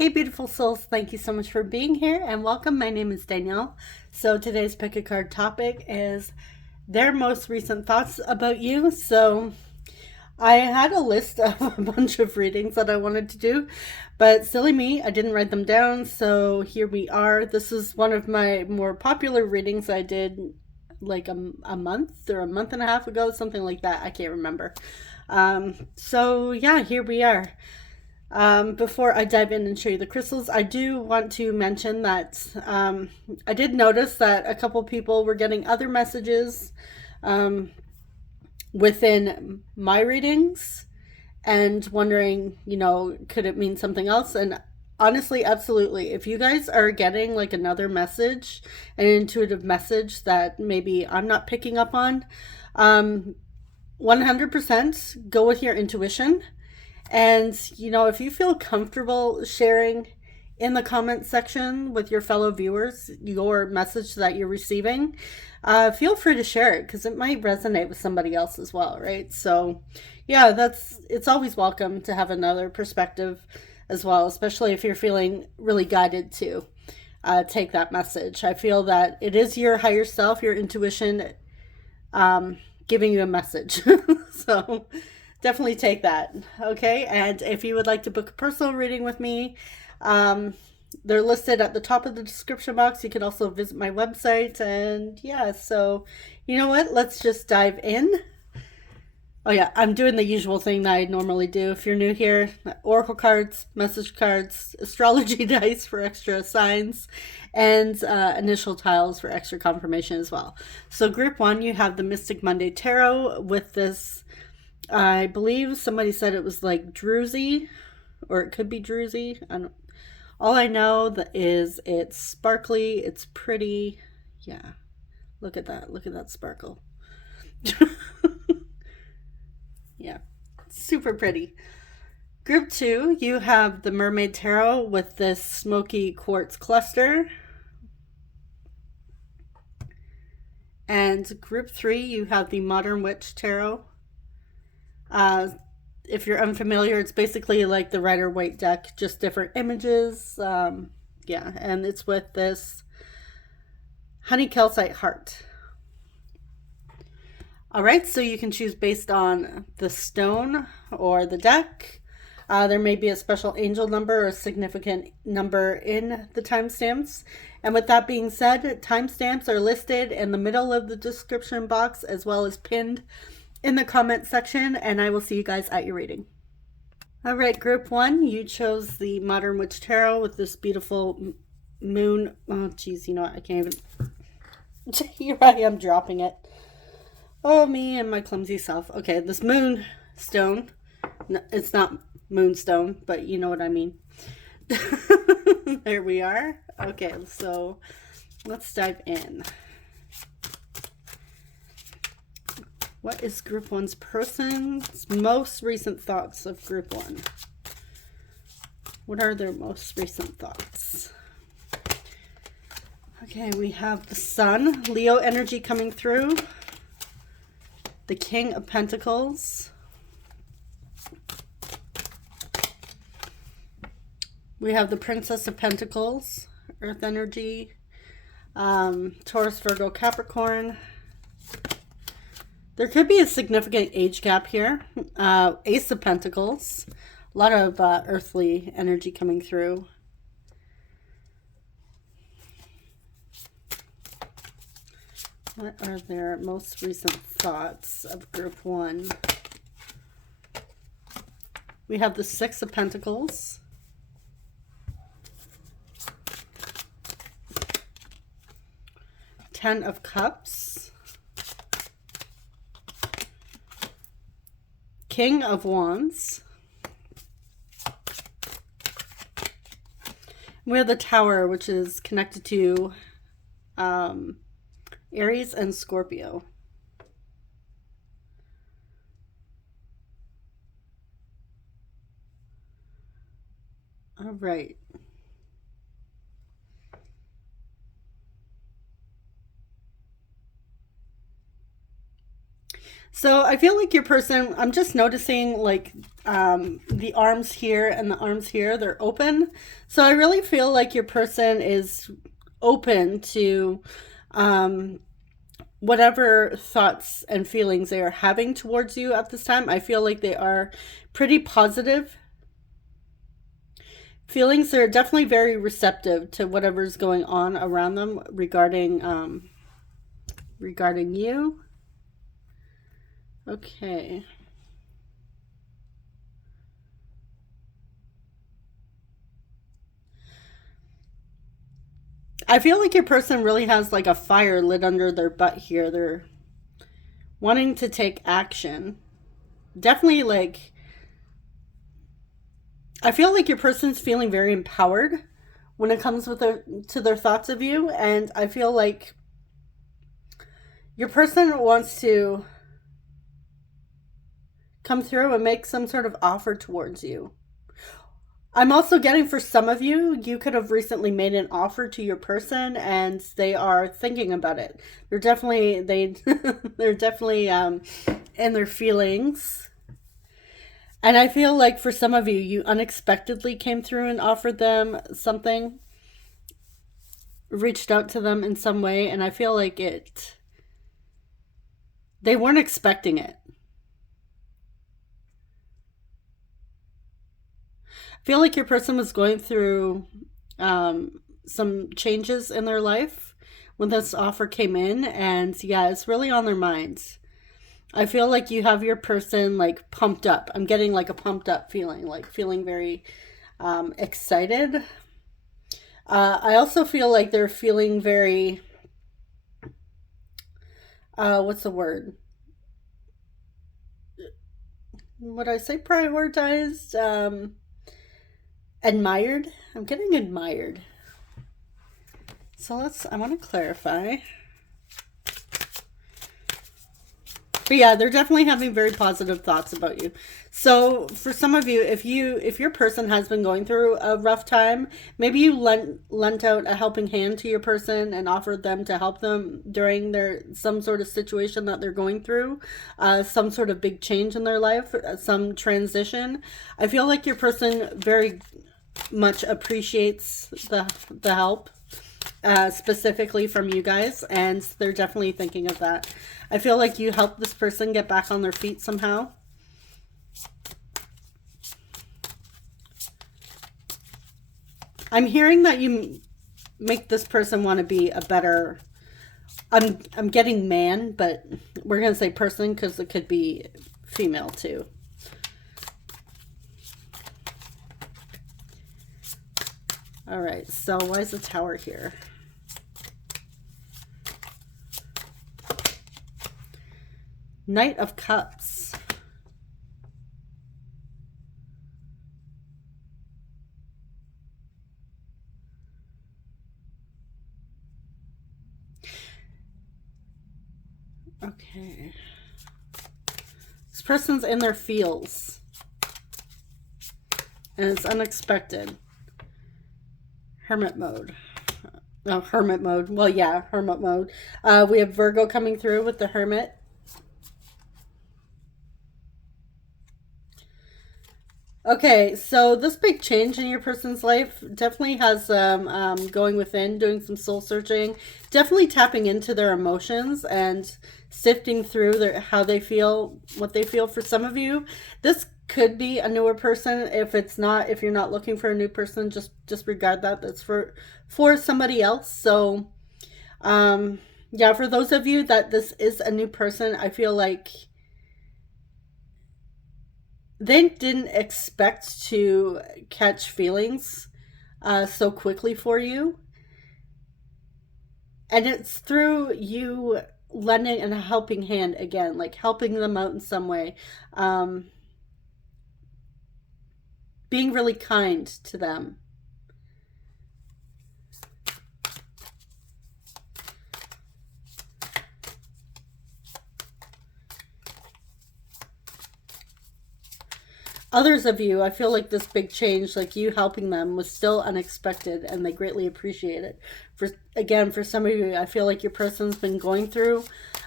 Hey, beautiful souls, thank you so much for being here and welcome. My name is Danielle. So, today's pick a card topic is their most recent thoughts about you. So, I had a list of a bunch of readings that I wanted to do, but silly me, I didn't write them down. So, here we are. This is one of my more popular readings I did like a month or a month and a half ago, something like that. I can't remember. So, yeah, here we are. Before I dive in and show you the crystals, I do want to mention that I did notice that a couple people were getting other messages um, within my readings and wondering, could it mean something else? And honestly, absolutely. If you guys are getting like another message, an intuitive message that maybe I'm not picking up on, 100% go with your intuition. And, if you feel comfortable sharing in the comment section with your fellow viewers your message that you're receiving, feel free to share it because it might resonate with somebody else as well, right? So, yeah, it's always welcome to have another perspective as well, especially if you're feeling really guided to take that message. I feel that it is your higher self, your intuition, giving you a message. So definitely take that. Okay. And if you would like to book a personal reading with me, they're listed at the top of the description box. You can also visit my website. And yeah, so you know what? Let's just dive in. Oh yeah, I'm doing the usual thing that I normally do. If you're new here, oracle cards, message cards, astrology dice for extra signs, and initial tiles for extra confirmation as well. So group one, you have the Mystic Monday Tarot with this, I believe somebody said it was like druzy, or it could be druzy. All I know is it's sparkly, it's pretty. Yeah, look at that. Look at that sparkle. Yeah, super pretty. Group two, you have the Mermaid Tarot with this smoky quartz cluster. And group three, you have the Modern Witch Tarot. If you're unfamiliar, it's basically like the Rider-Waite deck, just different images. Yeah, and it's with this honey calcite heart. All right, so you can choose based on the stone or the deck. There may be a special angel number or a significant number in the timestamps. And with that being said, timestamps are listed in the middle of the description box as well as pinned in the comment section. And I will see you guys at your reading. All right, group one, you chose the Modern Witch Tarot with this beautiful moon. Oh, geez, you know what? I can't even. Here I am dropping it. Oh, me and my clumsy self. Okay, this moonstone. No, it's not moonstone, but you know what I mean. There we are. Okay, so let's dive in. What is group one's person's most recent thoughts of group one? What are their most recent thoughts? Okay, we have the Sun, Leo energy coming through. The King of Pentacles. We have the Princess of Pentacles, Earth energy. Taurus, Virgo, Capricorn. There could be a significant age gap here. Ace of Pentacles. A lot of earthly energy coming through. What are their most recent thoughts of group one? We have the Six of Pentacles. Ten of Cups. King of Wands. We have the Tower, which is connected to Aries and Scorpio. All right. So I feel like your person, I'm just noticing like the arms here and the arms here, they're open. So I really feel like your person is open to whatever thoughts and feelings they are having towards you at this time. I feel like they are pretty positive feelings. They're definitely very receptive to whatever's going on around them regarding you. Okay. I feel like your person really has like a fire lit under their butt here. They're wanting to take action. Definitely like I feel like your person's feeling very empowered when it comes to their thoughts of you, and I feel like your person wants to come through and make some sort of offer towards you. I'm also getting for some of you, you could have recently made an offer to your person and they are thinking about it. They're definitely in their feelings. And I feel like for some of you, you unexpectedly came through and offered them something, reached out to them in some way, and I feel like they weren't expecting it. I feel like your person was going through some changes in their life when this offer came in, and yeah, it's really on their minds. I feel like you have your person like pumped up. I'm getting like a pumped up feeling, like feeling very excited. I also feel like they're feeling very, what's the word? Would I say prioritized? Admired? I'm getting admired. So I want to clarify. But yeah, they're definitely having very positive thoughts about you. So for some of you, if your person has been going through a rough time, maybe you lent out a helping hand to your person and offered them to help them during some sort of situation that they're going through, some sort of big change in their life, some transition. I feel like your person very much appreciates the help. Specifically from you guys, and they're definitely thinking of that. I feel like you helped this person get back on their feet somehow. I'm hearing that you make this person want to be a better, I'm getting man, but we're going to say person because it could be female too. All right, so why is the Tower here? Knight of Cups. Okay. This person's in their feels. And it's unexpected. Hermit mode. Oh, hermit mode. Well, yeah, hermit mode. We have Virgo coming through with the Hermit. Okay, so this big change in your person's life definitely has going within, doing some soul searching, definitely tapping into their emotions and sifting through how they feel, what they feel. For some of you, this could be a newer person. If you're not looking for a new person, just disregard that. That's for somebody else. So, yeah, for those of you that this is a new person, I feel like they didn't expect to catch feelings so quickly for you. And it's through you lending a helping hand again, like helping them out in some way. Being really kind to them. others of you, I feel like this big change, like you helping them, was still unexpected and they greatly appreciate it. For some of you, I feel like your person's been going through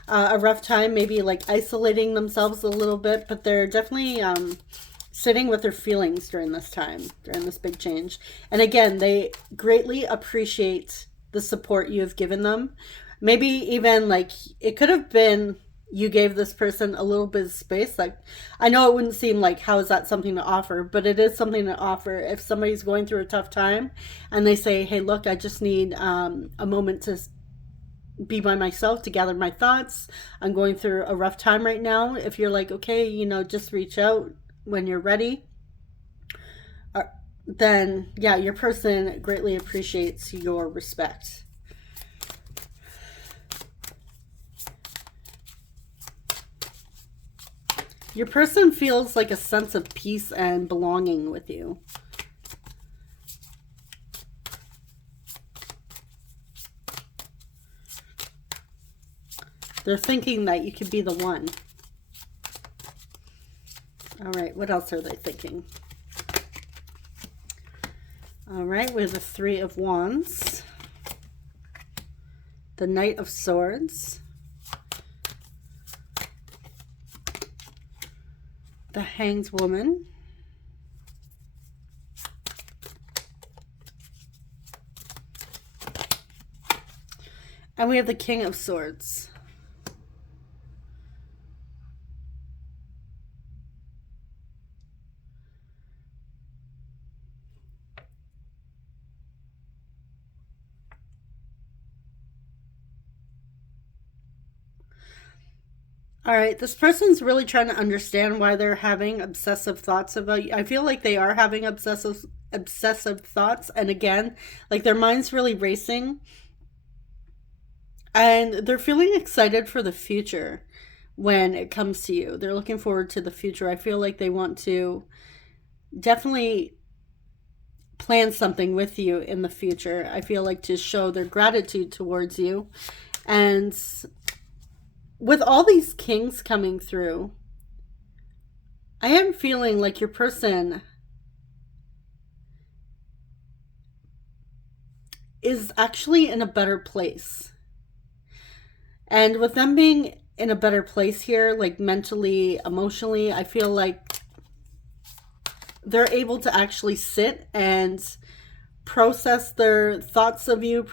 a rough time, maybe like isolating themselves a little bit, but they're definitely sitting with their feelings during this time, during this big change. And again, they greatly appreciate the support you have given them. Maybe even like it could have been you gave this person a little bit of space. Like, I know it wouldn't seem like, how is that something to offer? But it is something to offer if somebody's going through a tough time and they say, hey, look, I just need a moment to be by myself, to gather my thoughts. I'm going through a rough time right now. If you're like, okay, you know, just reach out when you're ready, then yeah, your person greatly appreciates your respect. Your person feels like a sense of peace and belonging with you. They're thinking that you could be the one. All right, what else are they thinking? All right, we have the Three of Wands, the Knight of Swords, the Hanged Woman, and we have the King of Swords. All right, this person's really trying to understand why they're having obsessive thoughts about you. I feel like they are having obsessive thoughts. And again, like their mind's really racing. And they're feeling excited for the future when it comes to you. They're looking forward to the future. I feel like they want to definitely plan something with you in the future. I feel like to show their gratitude towards you. And with all these kings coming through, I am feeling like your person is actually in a better place. And with them being in a better place here, like mentally, emotionally, I feel like they're able to actually sit and process their thoughts of you,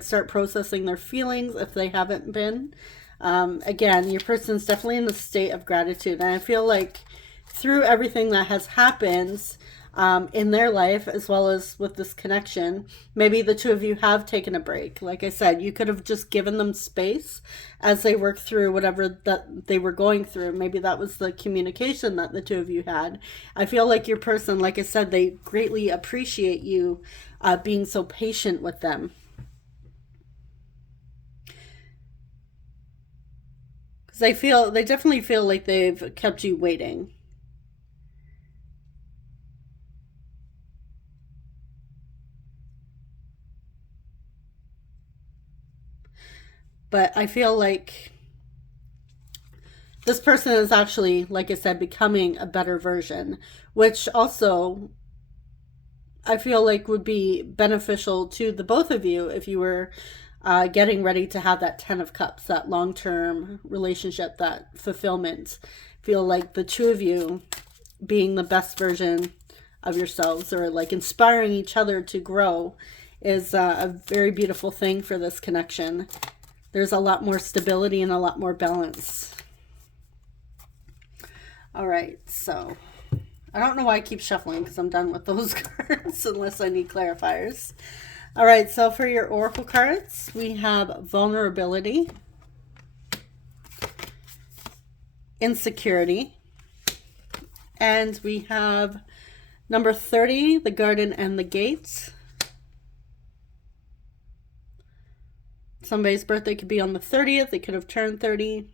start processing their feelings if they haven't been. Again, your person's definitely in the state of gratitude. And I feel like through everything that has happened in their life, as well as with this connection, maybe the two of you have taken a break. Like I said, you could have just given them space as they work through whatever that they were going through. Maybe that was the communication that the two of you had. I feel like your person, like I said, they greatly appreciate you being so patient with them. They definitely feel like they've kept you waiting. But I feel like this person is actually, like I said, becoming a better version, which also I feel like would be beneficial to the both of you if you were getting ready to have that 10 of Cups, that long-term relationship, that fulfillment. Feel like the two of you being the best version of yourselves, or like inspiring each other to grow, is a very beautiful thing for this connection. There's a lot more stability and a lot more balance. All right, so I don't know why I keep shuffling, because I'm done with those cards unless I need clarifiers. All right, so for your oracle cards, we have vulnerability, insecurity, and we have number 30, the garden and the gate. Somebody's birthday could be on the 30th. They could have turned 30.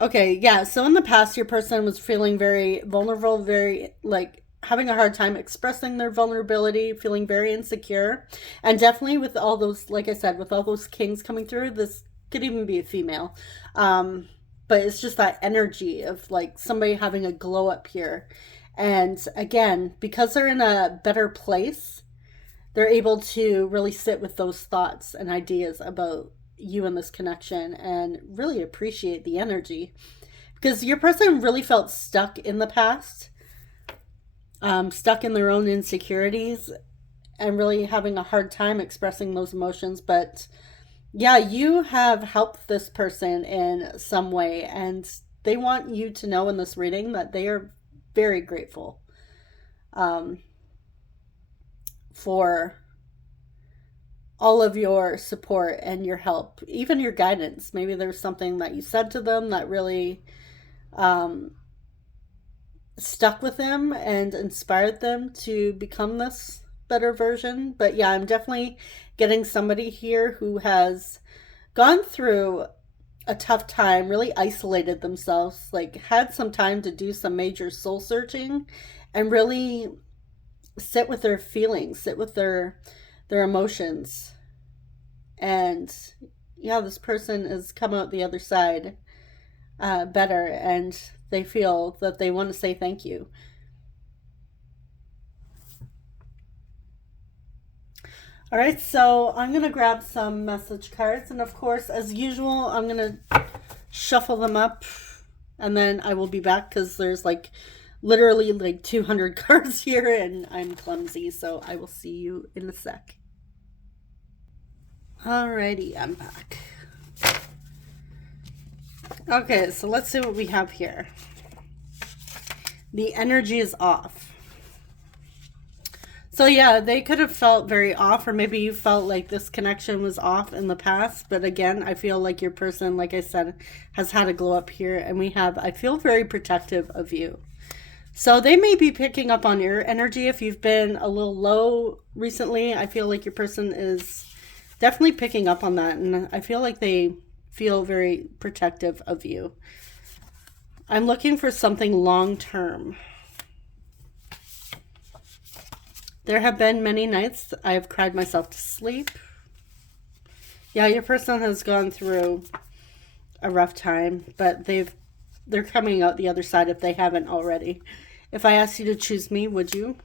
Okay, yeah, so in the past, your person was feeling very vulnerable, very, like, having a hard time expressing their vulnerability, feeling very insecure. And definitely with all those, like I said, with all those kings coming through, this could even be a female. but it's just that energy of like somebody having a glow up here. And again, because they're in a better place, they're able to really sit with those thoughts and ideas about you and this connection and really appreciate the energy. Because your person really felt stuck in the past, stuck in their own insecurities, and really having a hard time expressing those emotions. But yeah, you have helped this person in some way, and they want you to know in this reading that they are very grateful um, for all of your support and your help, even your guidance. Maybe there's something that you said to them that really um, stuck with them and inspired them to become this better version. But yeah, I'm definitely getting somebody here who has gone through a tough time, really isolated themselves, like had some time to do some major soul searching and really sit with their feelings, sit with their emotions. And yeah, this person has come out the other side better, and they feel that they want to say thank you. All right, so I'm going to grab some message cards, and of course, as usual, I'm going to shuffle them up, and then I will be back because there's like literally like 200 cards here, and I'm clumsy, so I will see you in a sec. Alrighty, I'm back. Okay, so let's see what we have here. The energy is off. So yeah, they could have felt very off, or maybe you felt like this connection was off in the past. But again, I feel like your person, like I said, has had a glow up here. And we have, I feel very protective of you. So they may be picking up on your energy if you've been a little low recently. I feel like your person is definitely picking up on that. And I feel like they feel very protective of you. I'm looking for something long term. There have been many nights I have cried myself to sleep. Yeah, your person has gone through a rough time, but they're coming out the other side if they haven't already. If I asked you to choose me, would you?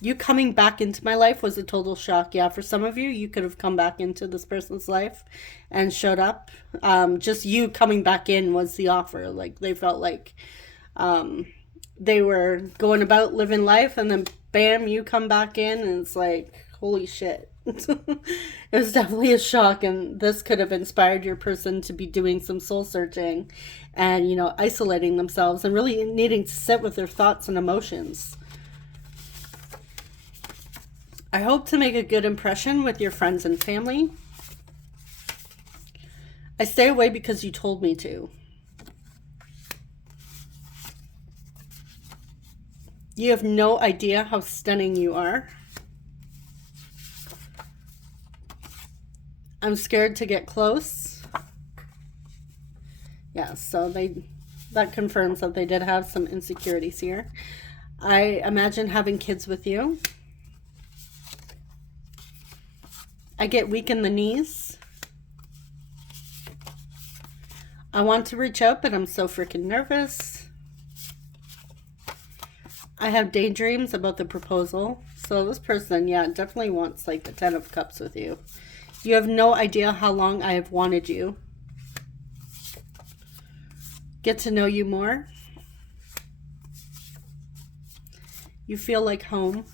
You coming back into my life was a total shock. Yeah, for some of you, you could have come back into this person's life and showed up. Just you coming back in was the offer. Like, they felt like they were going about living life, and then bam, you come back in, and it's like, holy shit. It was definitely a shock, and this could have inspired your person to be doing some soul searching and, you know, isolating themselves and really needing to sit with their thoughts and emotions. I hope to make a good impression with your friends and family. I stay away because you told me to. You have no idea how stunning you are. I'm scared to get close. Yeah, so that confirms that they did have some insecurities here. I imagine having kids with you. I get weak in the knees. I want to reach out, but I'm so freaking nervous. I have daydreams about the proposal. So this person, yeah, definitely wants like the 10 of Cups with you. You have no idea how long I have wanted you. Get to know you more. You feel like home.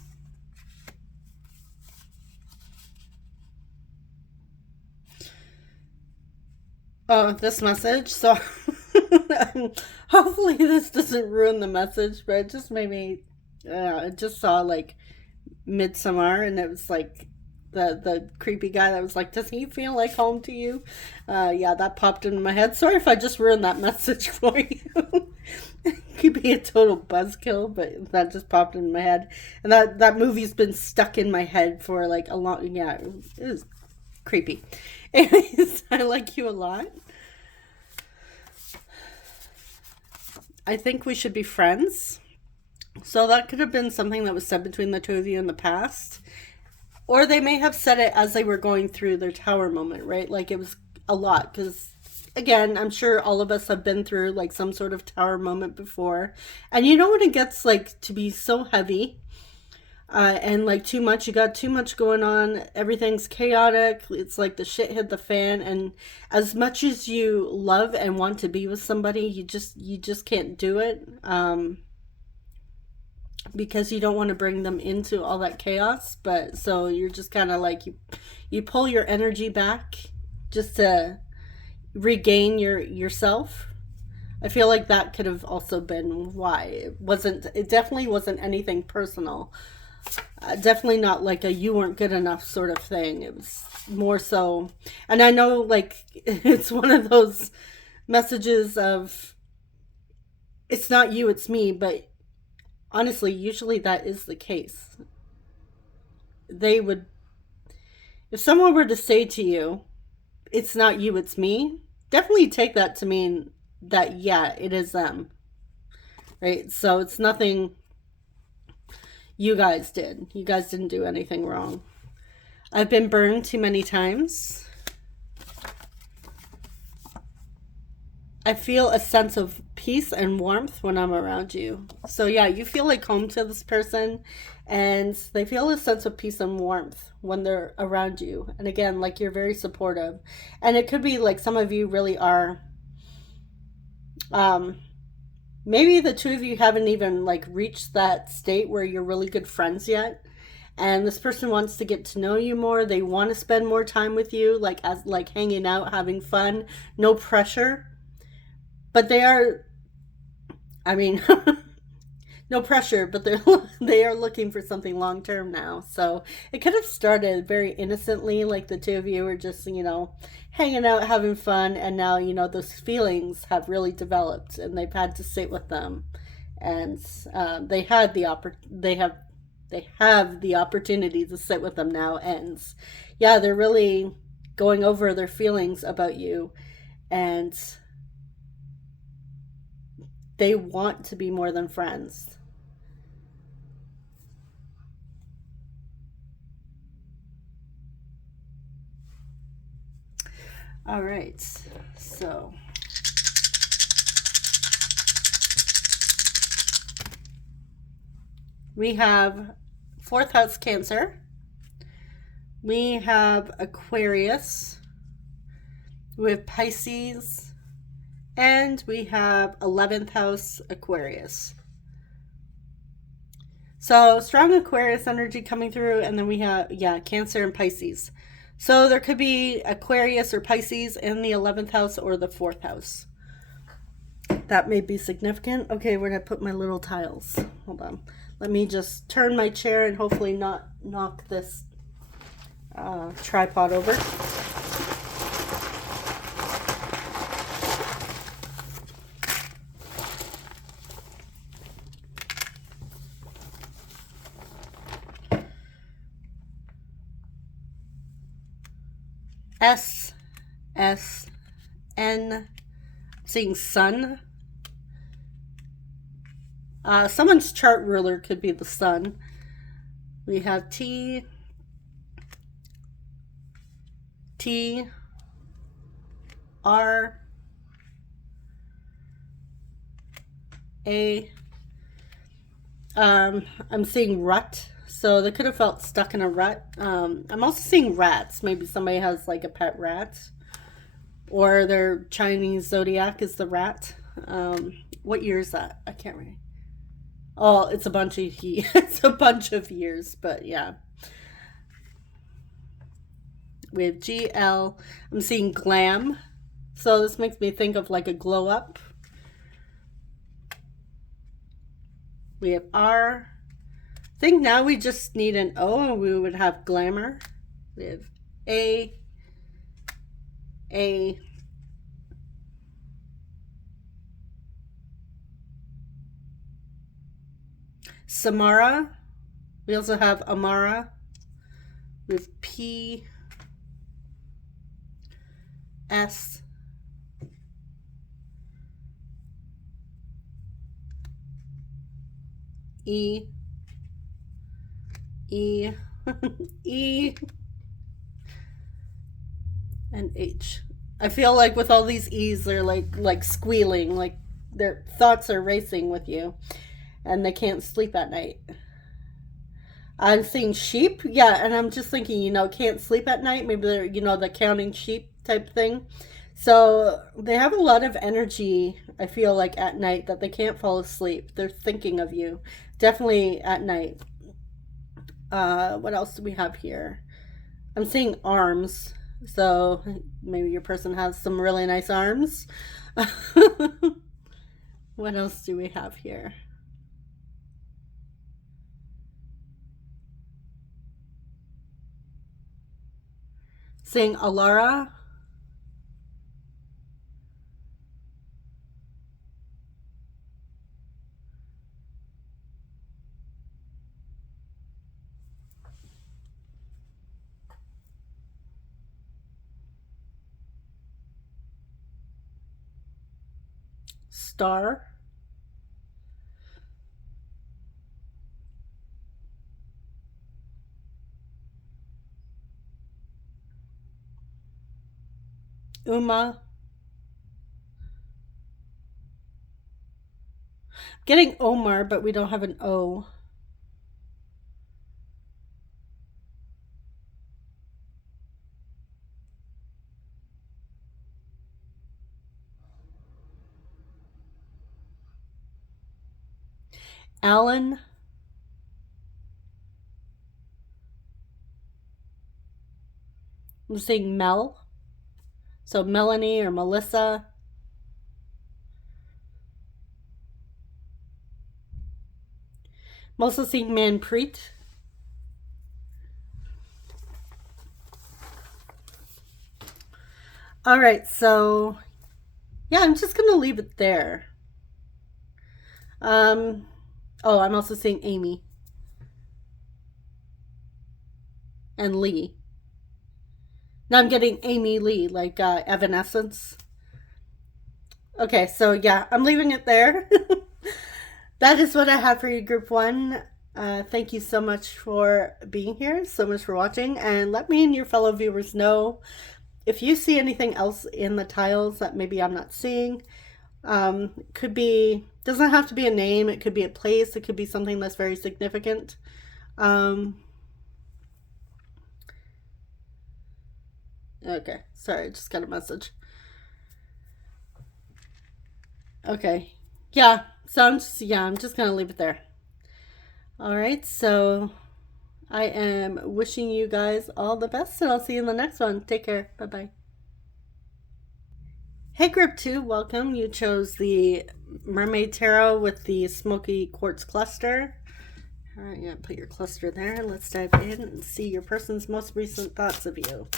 Oh, this message. So hopefully this doesn't ruin the message, but it just made me, I just saw like Midsummer, and it was like the creepy guy that was like, does he feel like home to you? Yeah, that popped into my head. Sorry if I just ruined that message for you. It could be a total buzzkill, but that just popped into my head. And that movie's been stuck in my head for like a long, yeah, it was creepy. Anyways, I like you a lot. I think we should be friends. So that could have been something that was said between the two of you in the past. Or they may have said it as they were going through their tower moment, right? Like it was a lot, because again, I'm sure all of us have been through like some sort of tower moment before. And you know when it gets like to be so heavy, and like too much, you got too much going on, everything's chaotic, it's like the shit hit the fan, and as much as you love and want to be with somebody, you just can't do it, because you don't want to bring them into all that chaos. But so you're just kind of like you pull your energy back just to regain yourself. I feel like that could have also been why it definitely wasn't anything personal. Definitely not like a you weren't good enough sort of thing. It was more so, and I know like it's one of those messages of it's not you, it's me, but honestly, usually that is the case. They would, if someone were to say to you, it's not you, it's me, definitely take that to mean that, yeah, it is them. Right? So it's nothing you guys did. You guys didn't do anything wrong. I've been burned too many times. I feel a sense of peace and warmth when I'm around you. So yeah, you feel like home to this person, and they feel a sense of peace and warmth when they're around you. And again, like you're very supportive. And it could be like some of you really are, maybe the two of you haven't even like reached that state where you're really good friends yet. And this person wants to get to know you more. They want to spend more time with you, like as like hanging out, having fun, no pressure. But they are, I mean, no pressure, but they are looking for something long term now. So it could have started very innocently, like the two of you were just, hanging out, having fun, and now, those feelings have really developed, and they've had to sit with them, and they have the opportunity to sit with them now, and yeah, they're really going over their feelings about you, and they want to be more than friends. All right, so we have 4th house Cancer. We have Aquarius. We have Pisces. And we have 11th house Aquarius. So strong Aquarius energy coming through, and then we have, Cancer and Pisces. So there could be Aquarius or Pisces in the 11th house or the 4th house. That may be significant. Okay, we're going to put my little tiles. Hold on. Let me just turn my chair and hopefully not knock this tripod over. S, S, N, seeing sun. Someone's chart ruler could be the sun. We have T, T, R, A. I'm seeing rut. So they could have felt stuck in a rut. I'm also seeing rats. Maybe somebody has like a pet rat. Or their Chinese zodiac is the rat. What year is that? I can't read. Oh, it's a bunch of it's a bunch of years, but yeah. We have GL. I'm seeing glam. So this makes me think of like a glow up. We have R. I think now we just need an O and we would have glamour. We have A, Samara. We also have Amara. We have P, S, E, E, E, and H. I feel like with all these E's, they're like squealing, like their thoughts are racing with you, and they can't sleep at night. I'm seeing sheep, yeah, and I'm just thinking, can't sleep at night. Maybe they're, the counting sheep type thing. So they have a lot of energy, I feel like, at night that they can't fall asleep. They're thinking of you. Definitely at night. What else do we have here? I'm seeing arms. So maybe your person has some really nice arms. What else do we have here? Seeing Alara. Star. Uma. Getting Omar, but we don't have an O. Alan. I'm seeing Mel. So Melanie or Melissa. I'm also seeing Manpreet. All right, so yeah, I'm just gonna leave it there. Oh, I'm also seeing Amy and Lee. Now I'm getting Amy Lee, like Evanescence. Okay, so yeah, I'm leaving it there. That is what I have for you, Group 1. Thank you so much for being here, so much for watching, and let me and your fellow viewers know if you see anything else in the tiles that maybe I'm not seeing. Could be, doesn't have to be a name, it could be a place, it could be something that's very significant. Okay, sorry, I just got a message. Okay, yeah, so I'm just gonna leave it there. All right, so I am wishing you guys all the best, and I'll see you in the next one. Take care. Bye-bye. Hey, Group 2, welcome. You chose the Mermaid Tarot with the Smoky Quartz Cluster. All right, yeah, put your cluster there. Let's dive in and see your person's most recent thoughts of you.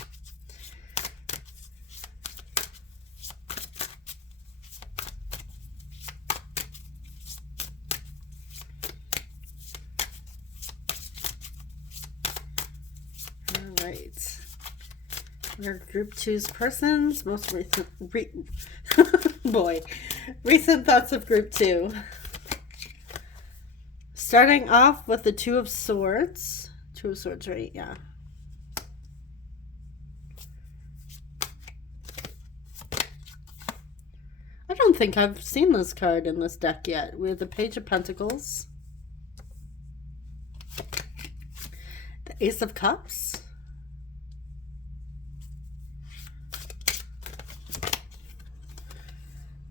All right. Our Group 2's person's most recent... recent thoughts of Group 2. Starting off with the Two of Swords. Two of Swords, right? Yeah. I don't think I've seen this card in this deck yet. We have the Page of Pentacles. The Ace of Cups.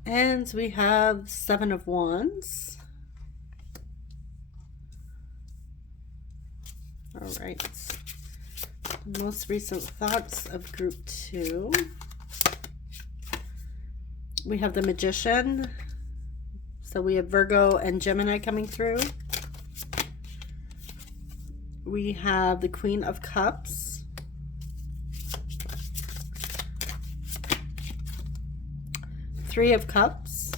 And we have Seven of Wands. All right. Most recent thoughts of Group 2. We have the Magician. So we have Virgo and Gemini coming through. We have the Queen of Cups. Three of Cups.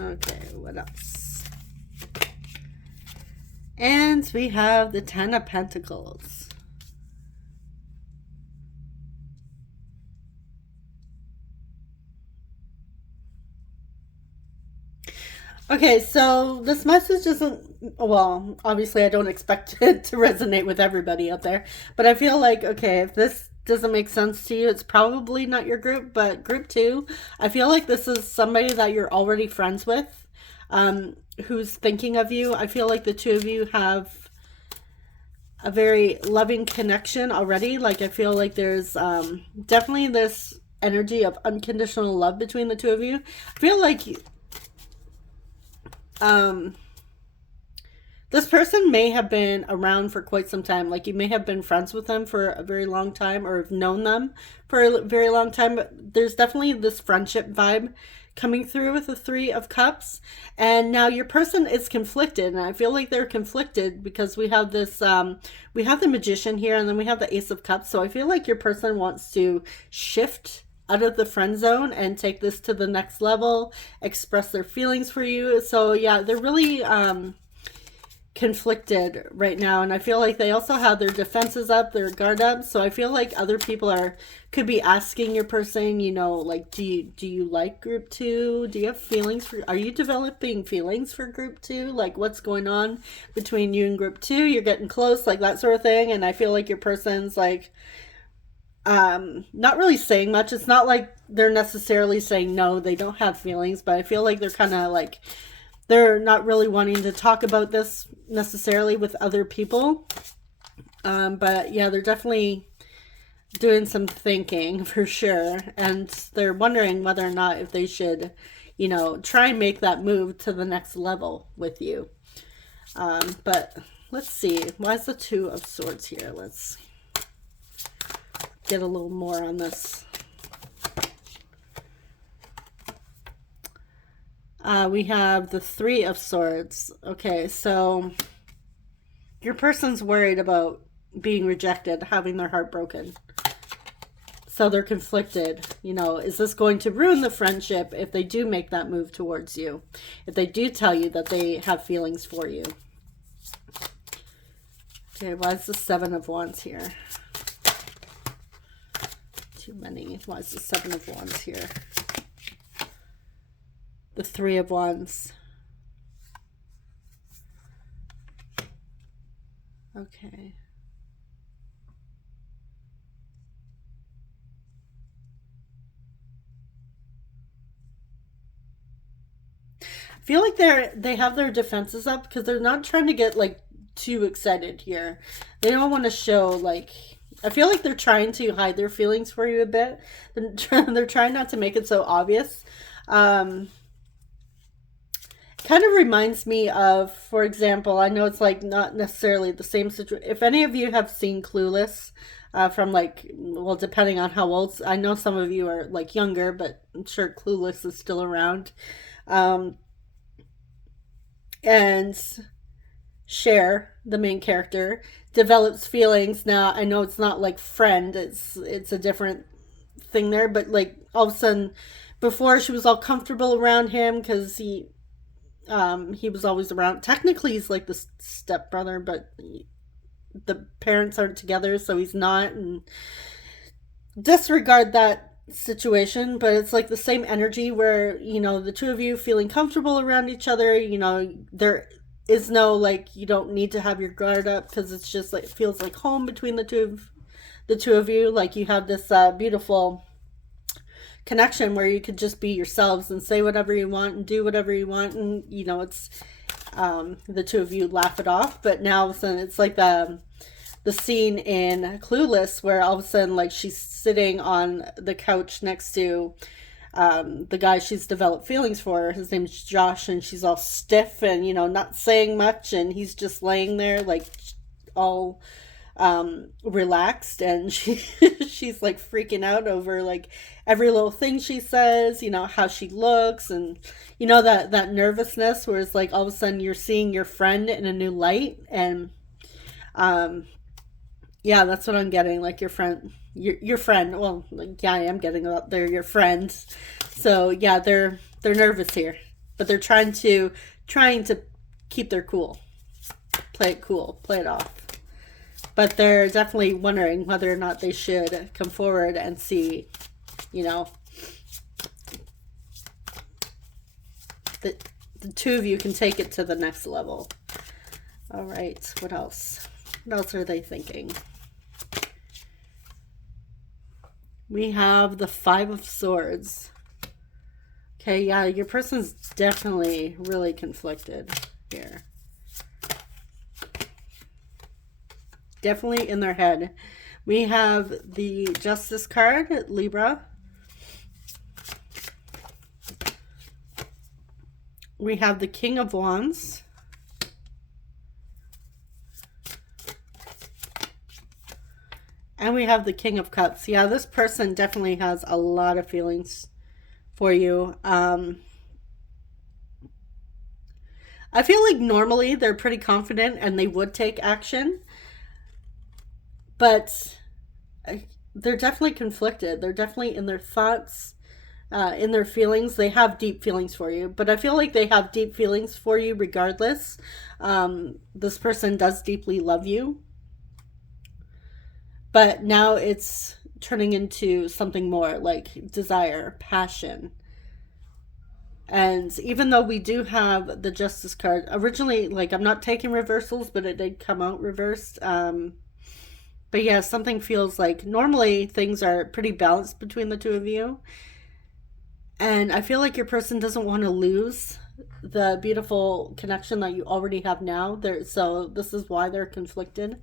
Okay, what else? And we have the Ten of Pentacles. Okay, so this message isn't, well, obviously I don't expect it to resonate with everybody out there, but I feel like, okay, if this doesn't make sense to you, it's probably not your group, but group two, I feel like this is somebody that you're already friends with, who's thinking of you. I feel like the two of you have a very loving connection already. Like, I feel like there's definitely this energy of unconditional love between the two of you. I feel like this person may have been around for quite some time. Like, you may have been friends with them for a very long time, or have known them for a very long time. But there's definitely this friendship vibe coming through with the Three of Cups. And now your person is conflicted. And I feel like they're conflicted because we have this, we have the Magician here, and then we have the Ace of Cups. So I feel like your person wants to shift out of the friend zone and take this to the next level, express their feelings for you. So yeah, they're really conflicted right now, and I feel like they also have their defenses up, their guard up. So I feel like other people could be asking your person, you know, like, do you like group two? Do you have feelings for, are you developing feelings for group two? Like, what's going on between you and group two? You're getting close, like that sort of thing. And I feel like your person's like not really saying much. It's not like they're necessarily saying no, they don't have feelings, but I feel like they're kind of like, they're not really wanting to talk about this necessarily with other people. But yeah, they're definitely doing some thinking for sure. And they're wondering whether or not if they should, you know, try and make that move to the next level with you. But let's see. Why is the Two of Swords here? Let's get a little more on this. We have the Three of Swords. Okay, so your person's worried about being rejected, having their heart broken. So they're conflicted. You know, is this going to ruin the friendship if they do make that move towards you? If they do tell you that they have feelings for you? Okay, why is the Seven of Wands here? Too many. Why is the Seven of Wands here? The Three of Wands. Okay. I feel like they have their defenses up because they're not trying to get like too excited here. They don't want to show like, I feel like they're trying to hide their feelings for you a bit. They're trying not to make it so obvious. Kind of reminds me of, for example, I know it's like not necessarily the same situation. If any of you have seen Clueless, from like, well, depending on how old, I know some of you are like younger, but I'm sure Clueless is still around. And Cher, the main character, develops feelings. Now, I know it's not like friend, it's a different thing there, but like all of a sudden, before she was all comfortable around him because he was always around. Technically, he's like the stepbrother, but the parents aren't together, so he's not. And disregard that situation, but it's like the same energy where, you know, the two of you feeling comfortable around each other. You know, there is no like, you don't need to have your guard up because it's just like, it feels like home between the two of you. Like, you have this beautiful connection where you could just be yourselves and say whatever you want and do whatever you want, and you know, it's the two of you laugh it off. But now all of a sudden it's like the scene in Clueless where all of a sudden, like, she's sitting on the couch next to the guy she's developed feelings for. His name's Josh, and she's all stiff and, you know, not saying much, and he's just laying there like all relaxed, and she's like freaking out over like every little thing she says, you know, how she looks, and you know, that nervousness where it's like all of a sudden you're seeing your friend in a new light. And yeah, that's what I'm getting. Like, your friend, well, like, yeah, I am getting that they're your friends. So yeah, they're nervous here, but they're trying to keep their cool, play it cool, play it off. But they're definitely wondering whether or not they should come forward and see, you know, the two of you can take it to the next level. All right, what else? What else are they thinking? We have the Five of Swords. Okay, yeah, your person's definitely really conflicted here. Definitely in their head. We have the Justice card, Libra. We have the King of Wands. And we have the King of Cups. Yeah, this person definitely has a lot of feelings for you. I feel like normally they're pretty confident and they would take action. But they're definitely conflicted. They're definitely in their thoughts, in their feelings. They have deep feelings for you. But I feel like they have deep feelings for you regardless. This person does deeply love you. But now it's turning into something more like desire, passion. And even though we do have the Justice card, originally, like, I'm not taking reversals, but it did come out reversed. But yeah, something feels like normally things are pretty balanced between the two of you. And I feel like your person doesn't want to lose the beautiful connection that you already have now. So this is why they're conflicted.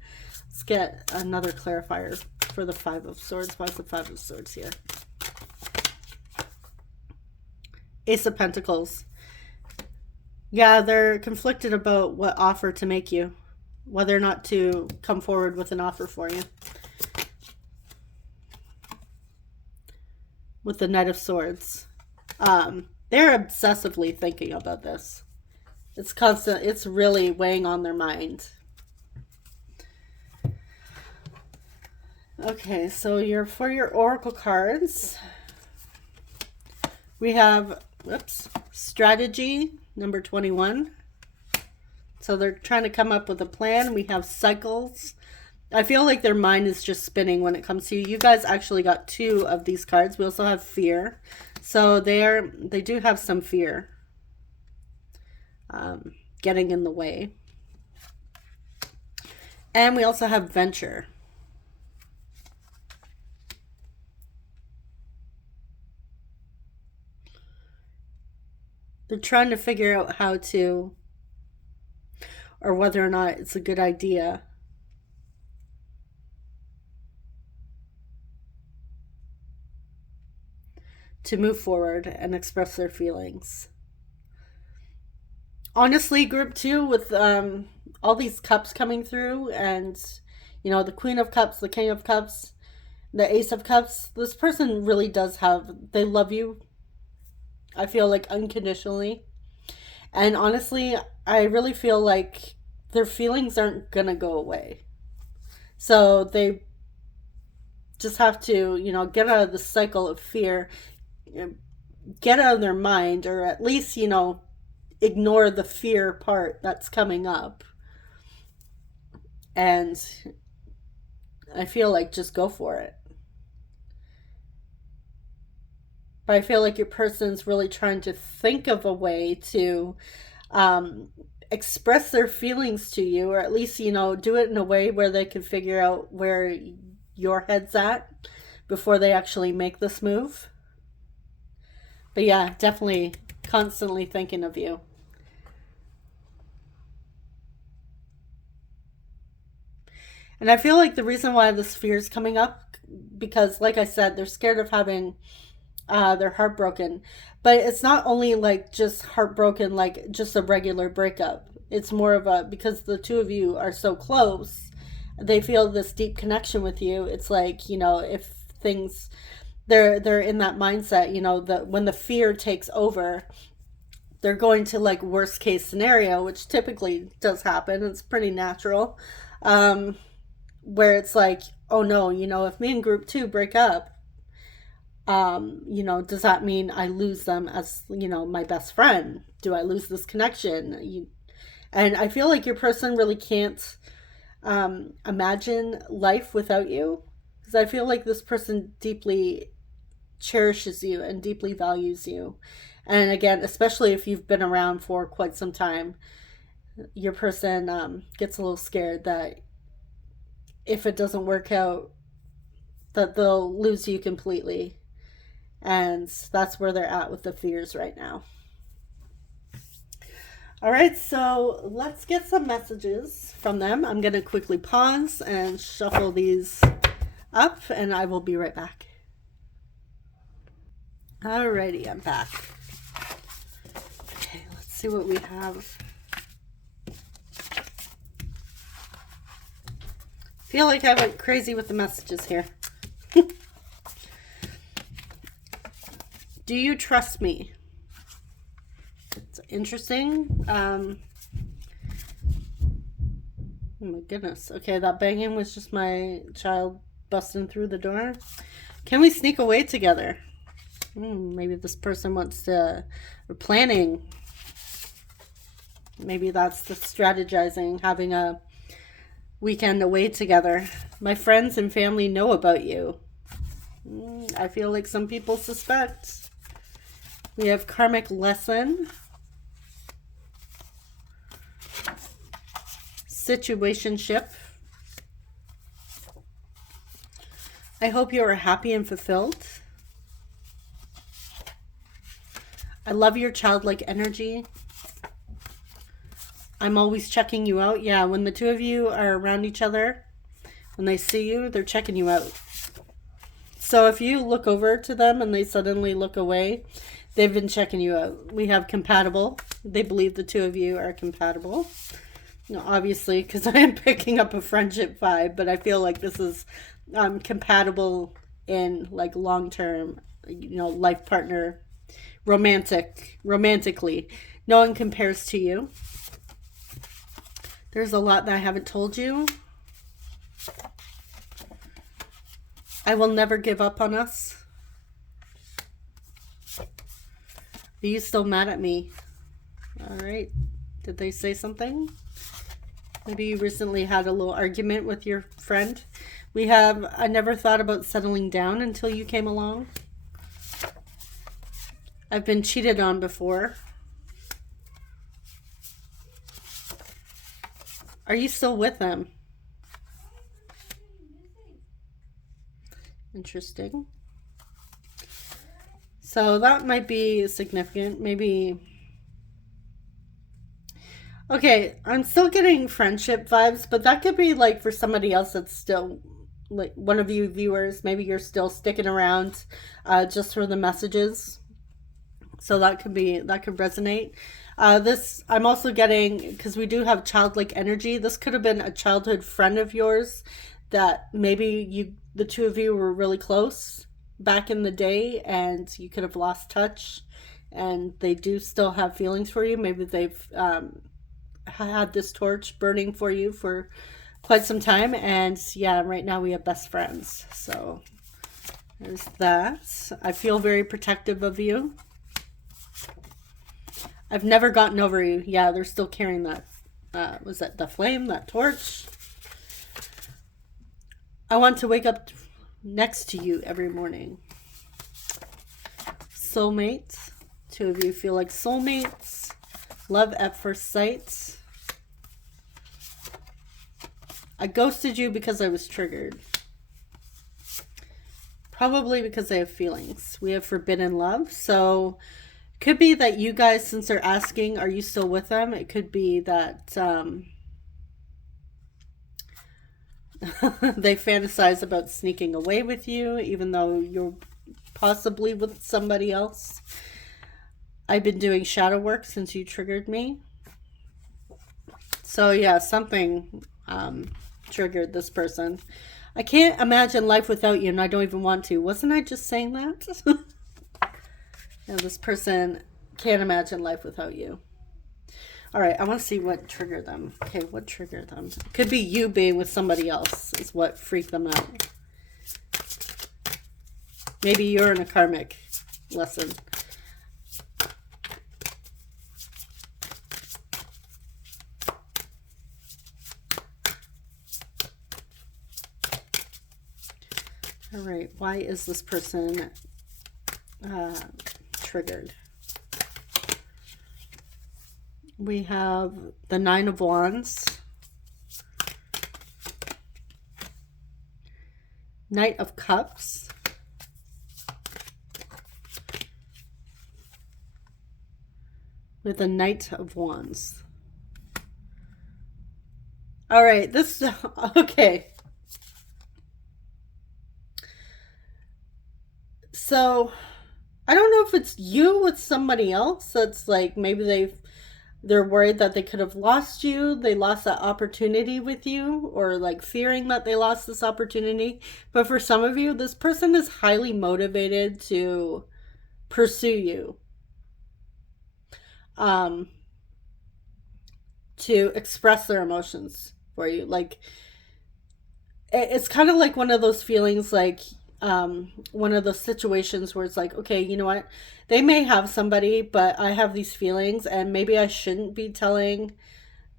Let's get another clarifier for the Five of Swords. Why is the Five of Swords here? Ace of Pentacles. Yeah, they're conflicted about what offer to make you. Whether or not to come forward with an offer for you. With the Knight of Swords. They're obsessively thinking about this. It's constant. It's really weighing on their mind. Okay, so for your oracle cards, we have, strategy, number 21. So they're trying to come up with a plan. We have cycles. I feel like their mind is just spinning when it comes to you. You guys actually got 2 of these cards. We also have fear. So they do have some fear getting in the way. And we also have venture. They're trying to figure out how to, or whether or not it's a good idea to move forward and express their feelings. Honestly, group 2, with all these cups coming through, and you know, the Queen of Cups, the King of Cups, the Ace of Cups, this person really does they love you, I feel like, unconditionally. And honestly, I really feel like their feelings aren't gonna go away. So they just have to, you know, get out of the cycle of fear, get out of their mind, or at least, you know, ignore the fear part that's coming up. And I feel like just go for it. But I feel like your person's really trying to think of a way to express their feelings to you, or at least, you know, do it in a way where they can figure out where your head's at before they actually make this move. But yeah, definitely constantly thinking of you. And I feel like the reason why this fear is coming up, because like I said, they're scared of having their heart broken. But it's not only like just heartbroken, like just a regular breakup. It's more of a, because the two of you are so close, they feel this deep connection with you. It's like, you know, if things, they're in that mindset, you know, that when the fear takes over, they're going to like worst case scenario, which typically does happen. It's pretty natural. Where it's like, oh no, you know, if me and group 2 break up, you know, does that mean I lose them as, you know, my best friend? Do I lose this connection? And I feel like your person really can't imagine life without you, because I feel like this person deeply cherishes you and deeply values you. And again, especially if you've been around for quite some time, your person gets a little scared that if it doesn't work out, that they'll lose you completely. And that's where they're at with the fears right now. All right, so let's get some messages from them. I'm going to quickly pause and shuffle these up, and I will be right back. Alrighty, I'm back. Okay, let's see what we have. Feel like I went crazy with the messages here. Do you trust me? It's interesting. Oh my goodness. Okay, that banging was just my child busting through the door. Can we sneak away together? Maybe this person wants to, or planning. Maybe that's the strategizing, having a weekend away together. My friends and family know about you. I feel like some people suspect. We have karmic lesson. Situationship. I hope you are happy and fulfilled. I love your childlike energy. I'm always checking you out. Yeah, when the two of you are around each other, when they see you, they're checking you out. So if you look over to them and they suddenly look away, they've been checking you out. We have compatible. They believe the two of you are compatible. No, obviously, because I am picking up a friendship vibe, but I feel like this is compatible in like long-term, life partner, romantically. No one compares to you. There's a lot that I haven't told you. I will never give up on us. Are you still mad at me? All right. Did they say something? Maybe you recently had a little argument with your friend. We have, I never thought about settling down until you came along. I've been cheated on before. Are you still with them? Interesting. So that might be significant. Maybe. Okay, I'm still getting friendship vibes, but that could be like for somebody else that's still like one of you viewers. Maybe you're still sticking around just for the messages. So that could resonate. This I'm also getting, because we do have childlike energy. This could have been a childhood friend of yours that maybe the two of you were really close back in the day, and you could have lost touch, and they do still have feelings for you. Maybe they've had this torch burning for you for quite some time, and yeah, right now we have best friends. So there's that. I feel very protective of you. I've never gotten over you. Yeah, they're still carrying that. Was that the flame, that torch? I want to wake up next to you every morning. Soulmates. Two of you feel like soulmates. Love at first sight. I ghosted you because I was triggered. Probably because I have feelings. We have forbidden love. So could be that you guys, since they're asking, are you still with them? It could be that they fantasize about sneaking away with you, even though you're possibly with somebody else. I've been doing shadow work since you triggered me. So yeah, something triggered this person. I can't imagine life without you, and I don't even want to. Wasn't I just saying that? Yeah, this person can't imagine life without you. All right, I want to see what triggered them. Okay, what triggered them? Could be you being with somebody else is what freaked them out. Maybe you're in a karmic lesson. All right, why is this person triggered. We have the Nine of Wands, Knight of Cups, with the Knight of Wands. All right, this, okay. So, I don't know if it's you with somebody else that's like, maybe they're worried that they could have lost you. They lost that opportunity with you, or like fearing that they lost this opportunity. But for some of you, this person is highly motivated to pursue you. To express their emotions for you. Like, it's kind of like one of those feelings, like one of those situations where it's like, okay, you know what, they may have somebody, but I have these feelings, and maybe I shouldn't be telling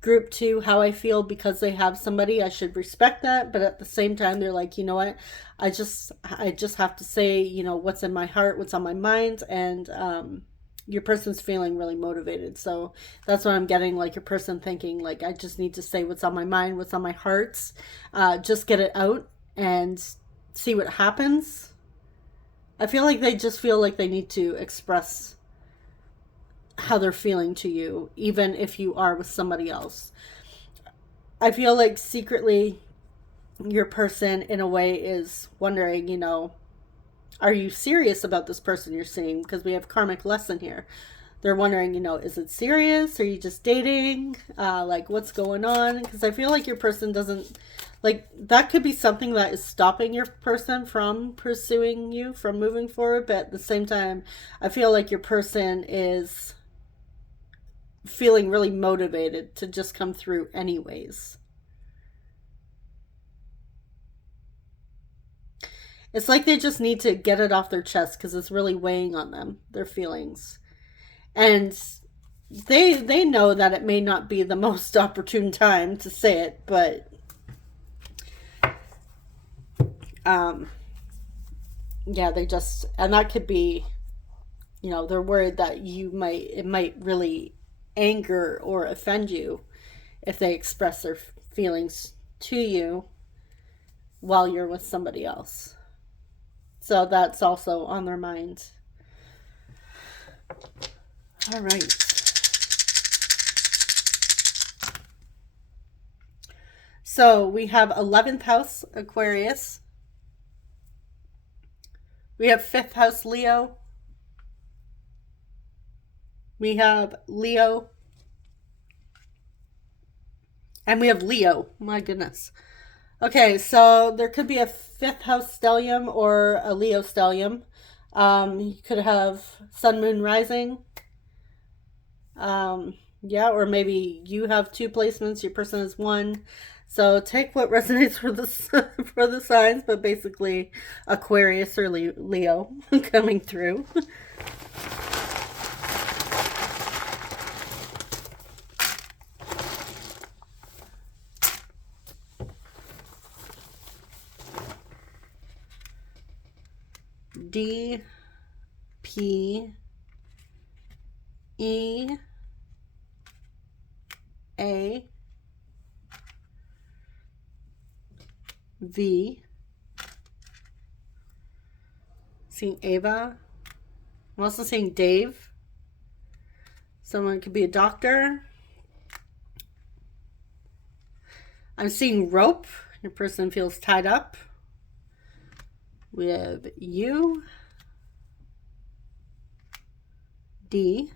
group 2 how I feel because they have somebody. I should respect that, but at the same time they're like, you know what, I just have to say, you know, what's in my heart, what's on my mind. And your person's feeling really motivated. So that's what I'm getting, like your person thinking, like, I just need to say what's on my mind, what's on my heart, just get it out and see what happens. I feel like they just feel like they need to express how they're feeling to you, even if you are with somebody else. I feel like secretly your person in a way is wondering, you know, are you serious about this person you're seeing? Because we have karmic lesson here. They're wondering, you know, is it serious? Are you just dating? Like, what's going on? Because I feel like your person doesn't, like, that could be something that is stopping your person from pursuing you, from moving forward. But at the same time, I feel like your person is feeling really motivated to just come through anyways. It's like they just need to get it off their chest because it's really weighing on them, their feelings. And they know that it may not be the most opportune time to say it, but yeah, they just, and that could be, you know, they're worried that it might really anger or offend you if they express their feelings to you while you're with somebody else. So that's also on their mind. All right. So we have 11th house Aquarius. We have 5th house Leo. We have Leo. And we have Leo. My goodness. Okay, so there could be a 5th house stellium or a Leo stellium. You could have sun, moon, rising. Yeah, or maybe you have 2 placements, your person has 1. So take what resonates for the signs, but basically Aquarius or Leo coming through. D, P, E, A, V. Seeing Ava. I'm also seeing Dave. Someone could be a doctor. I'm seeing rope. Your person feels tied up. We have U, D,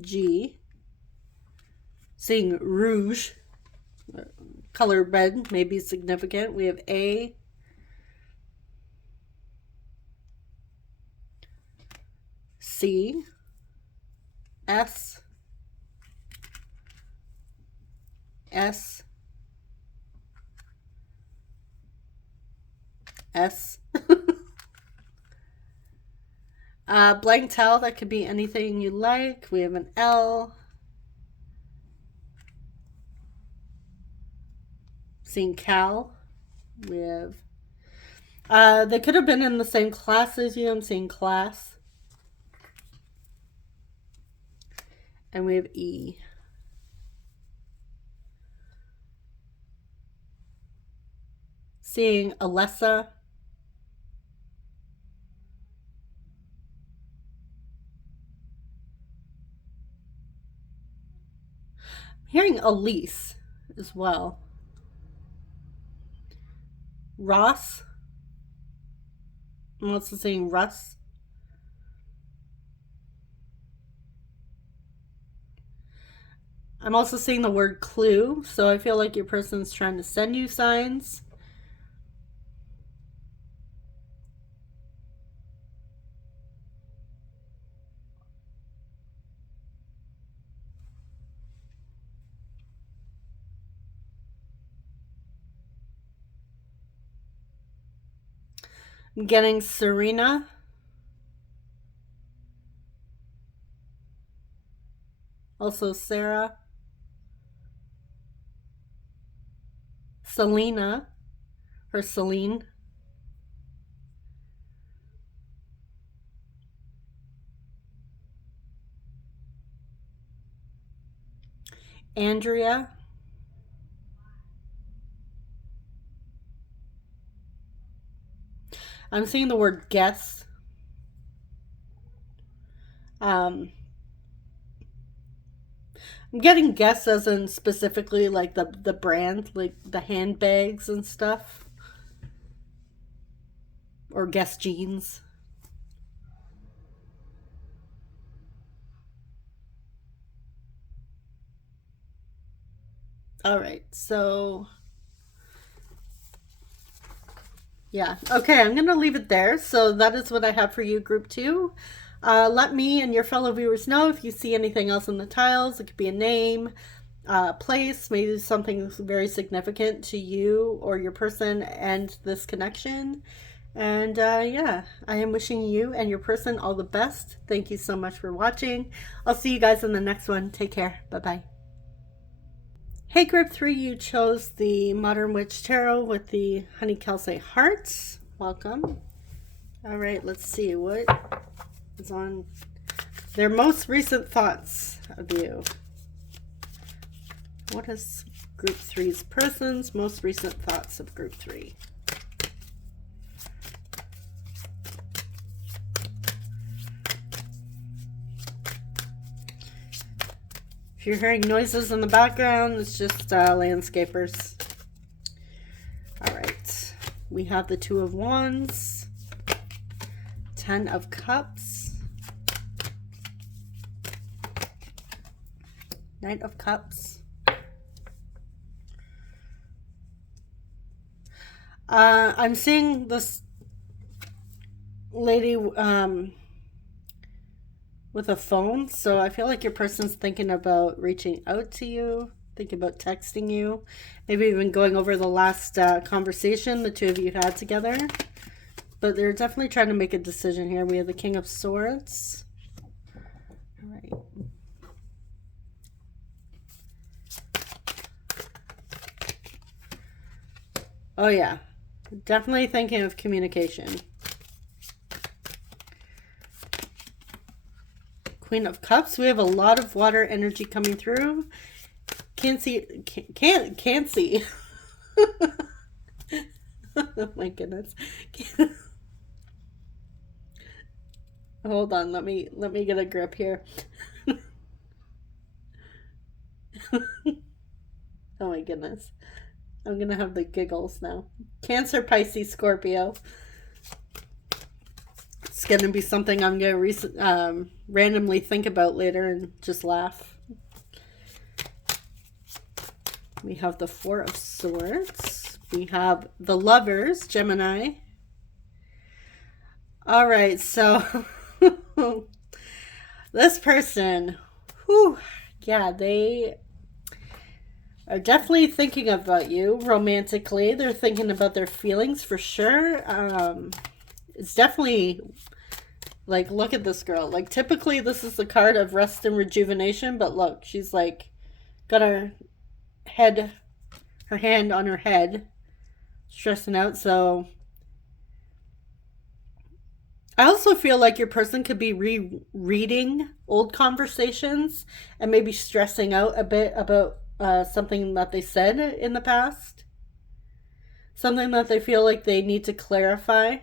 G. Seeing rouge. Color red may be significant. We have A, C, S, S, S. Blank tell, that could be anything you like. We have an L. Seeing Cal. We have They could have been in the same class as you. I'm seeing class. And we have E. Seeing Alessa. Hearing Elise as well. Ross. I'm also seeing Russ. I'm also seeing the word clue, so I feel like your person's trying to send you signs. I'm getting Serena. Also Sarah. Selena. Or Celine. Andrea. I'm seeing the word guess. I'm getting guess as in specifically like the brand, like the handbags and stuff. Or Guess jeans. Alright, so yeah. Okay, I'm going to leave it there. So that is what I have for you, Group 2. Let me and your fellow viewers know if you see anything else in the tiles. It could be a name, place, maybe something very significant to you or your person and this connection. And yeah, I am wishing you and your person all the best. Thank you so much for watching. I'll see you guys in the next one. Take care. Bye-bye. Hey, Group 3, you chose the Modern Witch Tarot with the Honey Calcite Hearts. Welcome. All right, let's see what is on their most recent thoughts of you. What is Group 3's person's most recent thoughts of Group 3? If you're hearing noises in the background, it's just landscapers. All right. We have the Two of Wands, 10 of Cups, Knight of Cups. I'm seeing this lady with a phone, so I feel like your person's thinking about reaching out to you, thinking about texting you, maybe even going over the last conversation the two of you had together. But they're definitely trying to make a decision here. We have the King of Swords. All right. Oh yeah, definitely thinking of communication. Queen of Cups. We have a lot of water energy coming through. Can't see. Oh my goodness. Hold on. Let me get a grip here. Oh my goodness. I'm gonna have the giggles now. Cancer, Pisces, Scorpio. It's going to be something I'm going to randomly think about later and just laugh. We have the Four of Swords. We have the Lovers, Gemini. All right, so this person, whew, yeah, they are definitely thinking about you romantically. They're thinking about their feelings for sure. It's definitely like, look at this girl. Like, typically this is the card of rest and rejuvenation, but look, she's like got her hand on her head, stressing out. So I also feel like your person could be rereading old conversations and maybe stressing out a bit about something that they said in the past. Something that they feel like they need to clarify.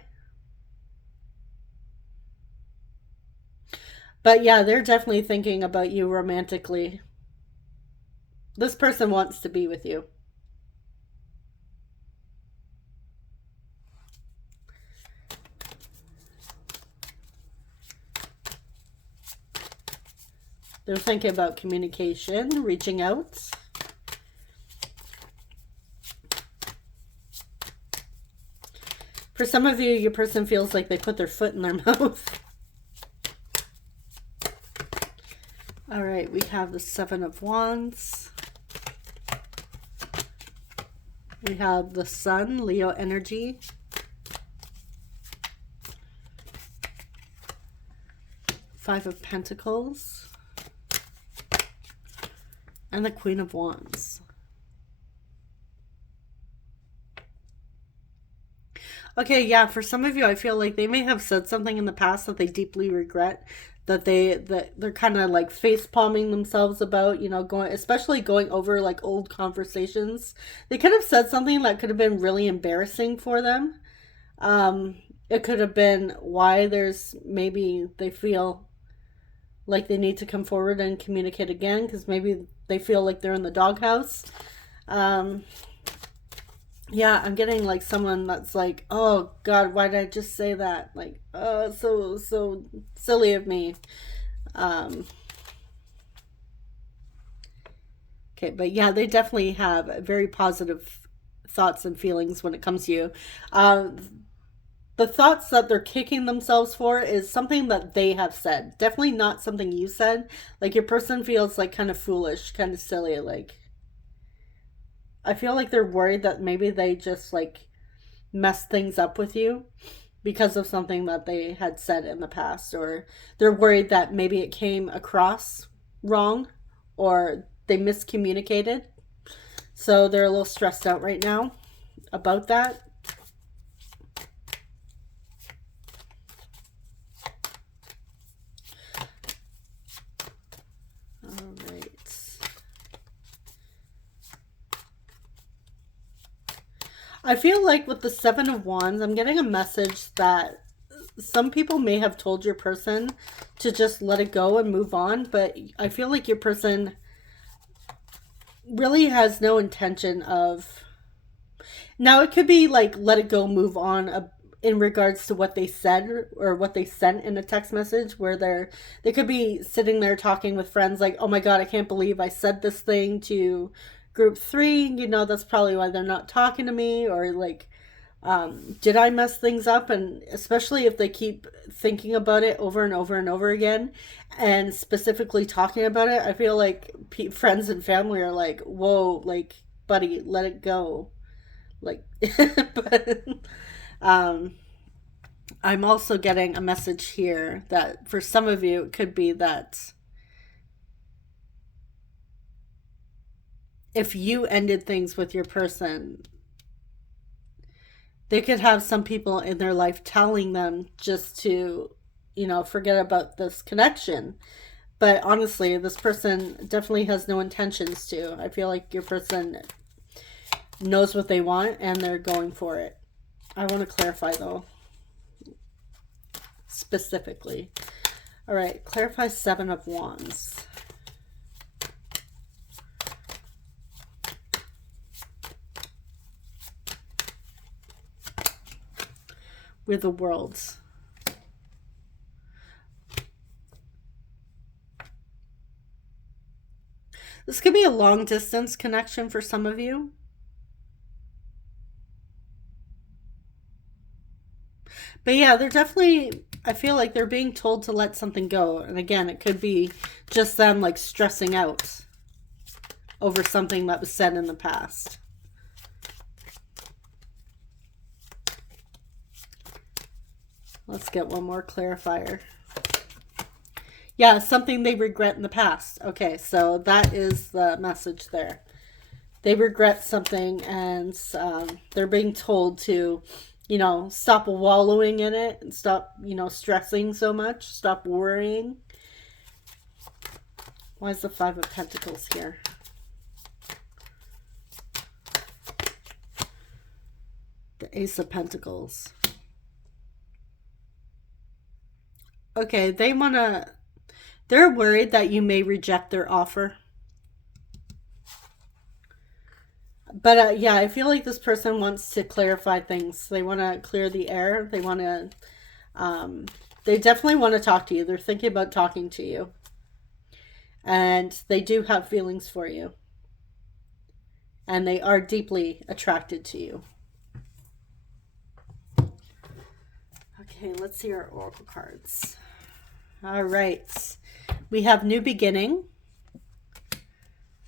But yeah, they're definitely thinking about you romantically. This person wants to be with you. They're thinking about communication, reaching out. For some of you, your person feels like they put their foot in their mouth. All right, we have the Seven of Wands. We have the Sun, Leo energy. Five of Pentacles. And the Queen of Wands. Okay, yeah, for some of you, I feel like they may have said something in the past that they deeply regret, that they're kind of like face palming themselves about, you know, especially going over like old conversations. They could have said something that could have been really embarrassing for them. It could have been why maybe they feel like they need to come forward and communicate again, because maybe they feel like they're in the doghouse. Yeah, I'm getting like someone that's like, oh God, why did I just say that? Like, oh, so silly of me. Okay, but yeah, they definitely have very positive thoughts and feelings when it comes to you. The thoughts that they're kicking themselves for is something that they have said. Definitely not something you said. Like your person feels like kind of foolish, kind of silly, like I feel like they're worried that maybe they just like messed things up with you because of something that they had said in the past, or they're worried that maybe it came across wrong or they miscommunicated. So they're a little stressed out right now about that. I feel like with the Seven of Wands, I'm getting a message that some people may have told your person to just let it go and move on, but I feel like your person really has no intention of... Now, it could be like let it go, move on in regards to what they said or what they sent in a text message, where they could be sitting there talking with friends like, oh my God, I can't believe I said this thing to group 3, you know, that's probably why they're not talking to me, or like, did I mess things up? And especially if they keep thinking about it over and over and over again and specifically talking about it, I feel like friends and family are like, whoa, like, buddy, let it go. Like, but I'm also getting a message here that for some of you, it could be that if you ended things with your person, they could have some people in their life telling them just to, you know, forget about this connection. But honestly, this person definitely has no intentions to. I feel like your person knows what they want and they're going for it. I want to clarify though, specifically. All right, clarify Seven of Wands. With the Worlds. This could be a long distance connection for some of you. But yeah, they're definitely, I feel like they're being told to let something go. And again, it could be just them like stressing out over something that was said in the past. Let's get one more clarifier. Yeah, something they regret in the past. Okay, so that is the message there. They regret something and they're being told to you know, stop wallowing in it and stop, you know, stressing so much. Stop worrying. Why is the Five of Pentacles here? The Ace of Pentacles. Okay, they're worried that you may reject their offer. But yeah, I feel like this person wants to clarify things. They want to clear the air. They want to, they definitely want to talk to you. They're thinking about talking to you. And they do have feelings for you. And they are deeply attracted to you. Okay, let's see our oracle cards. All right. We have new beginning.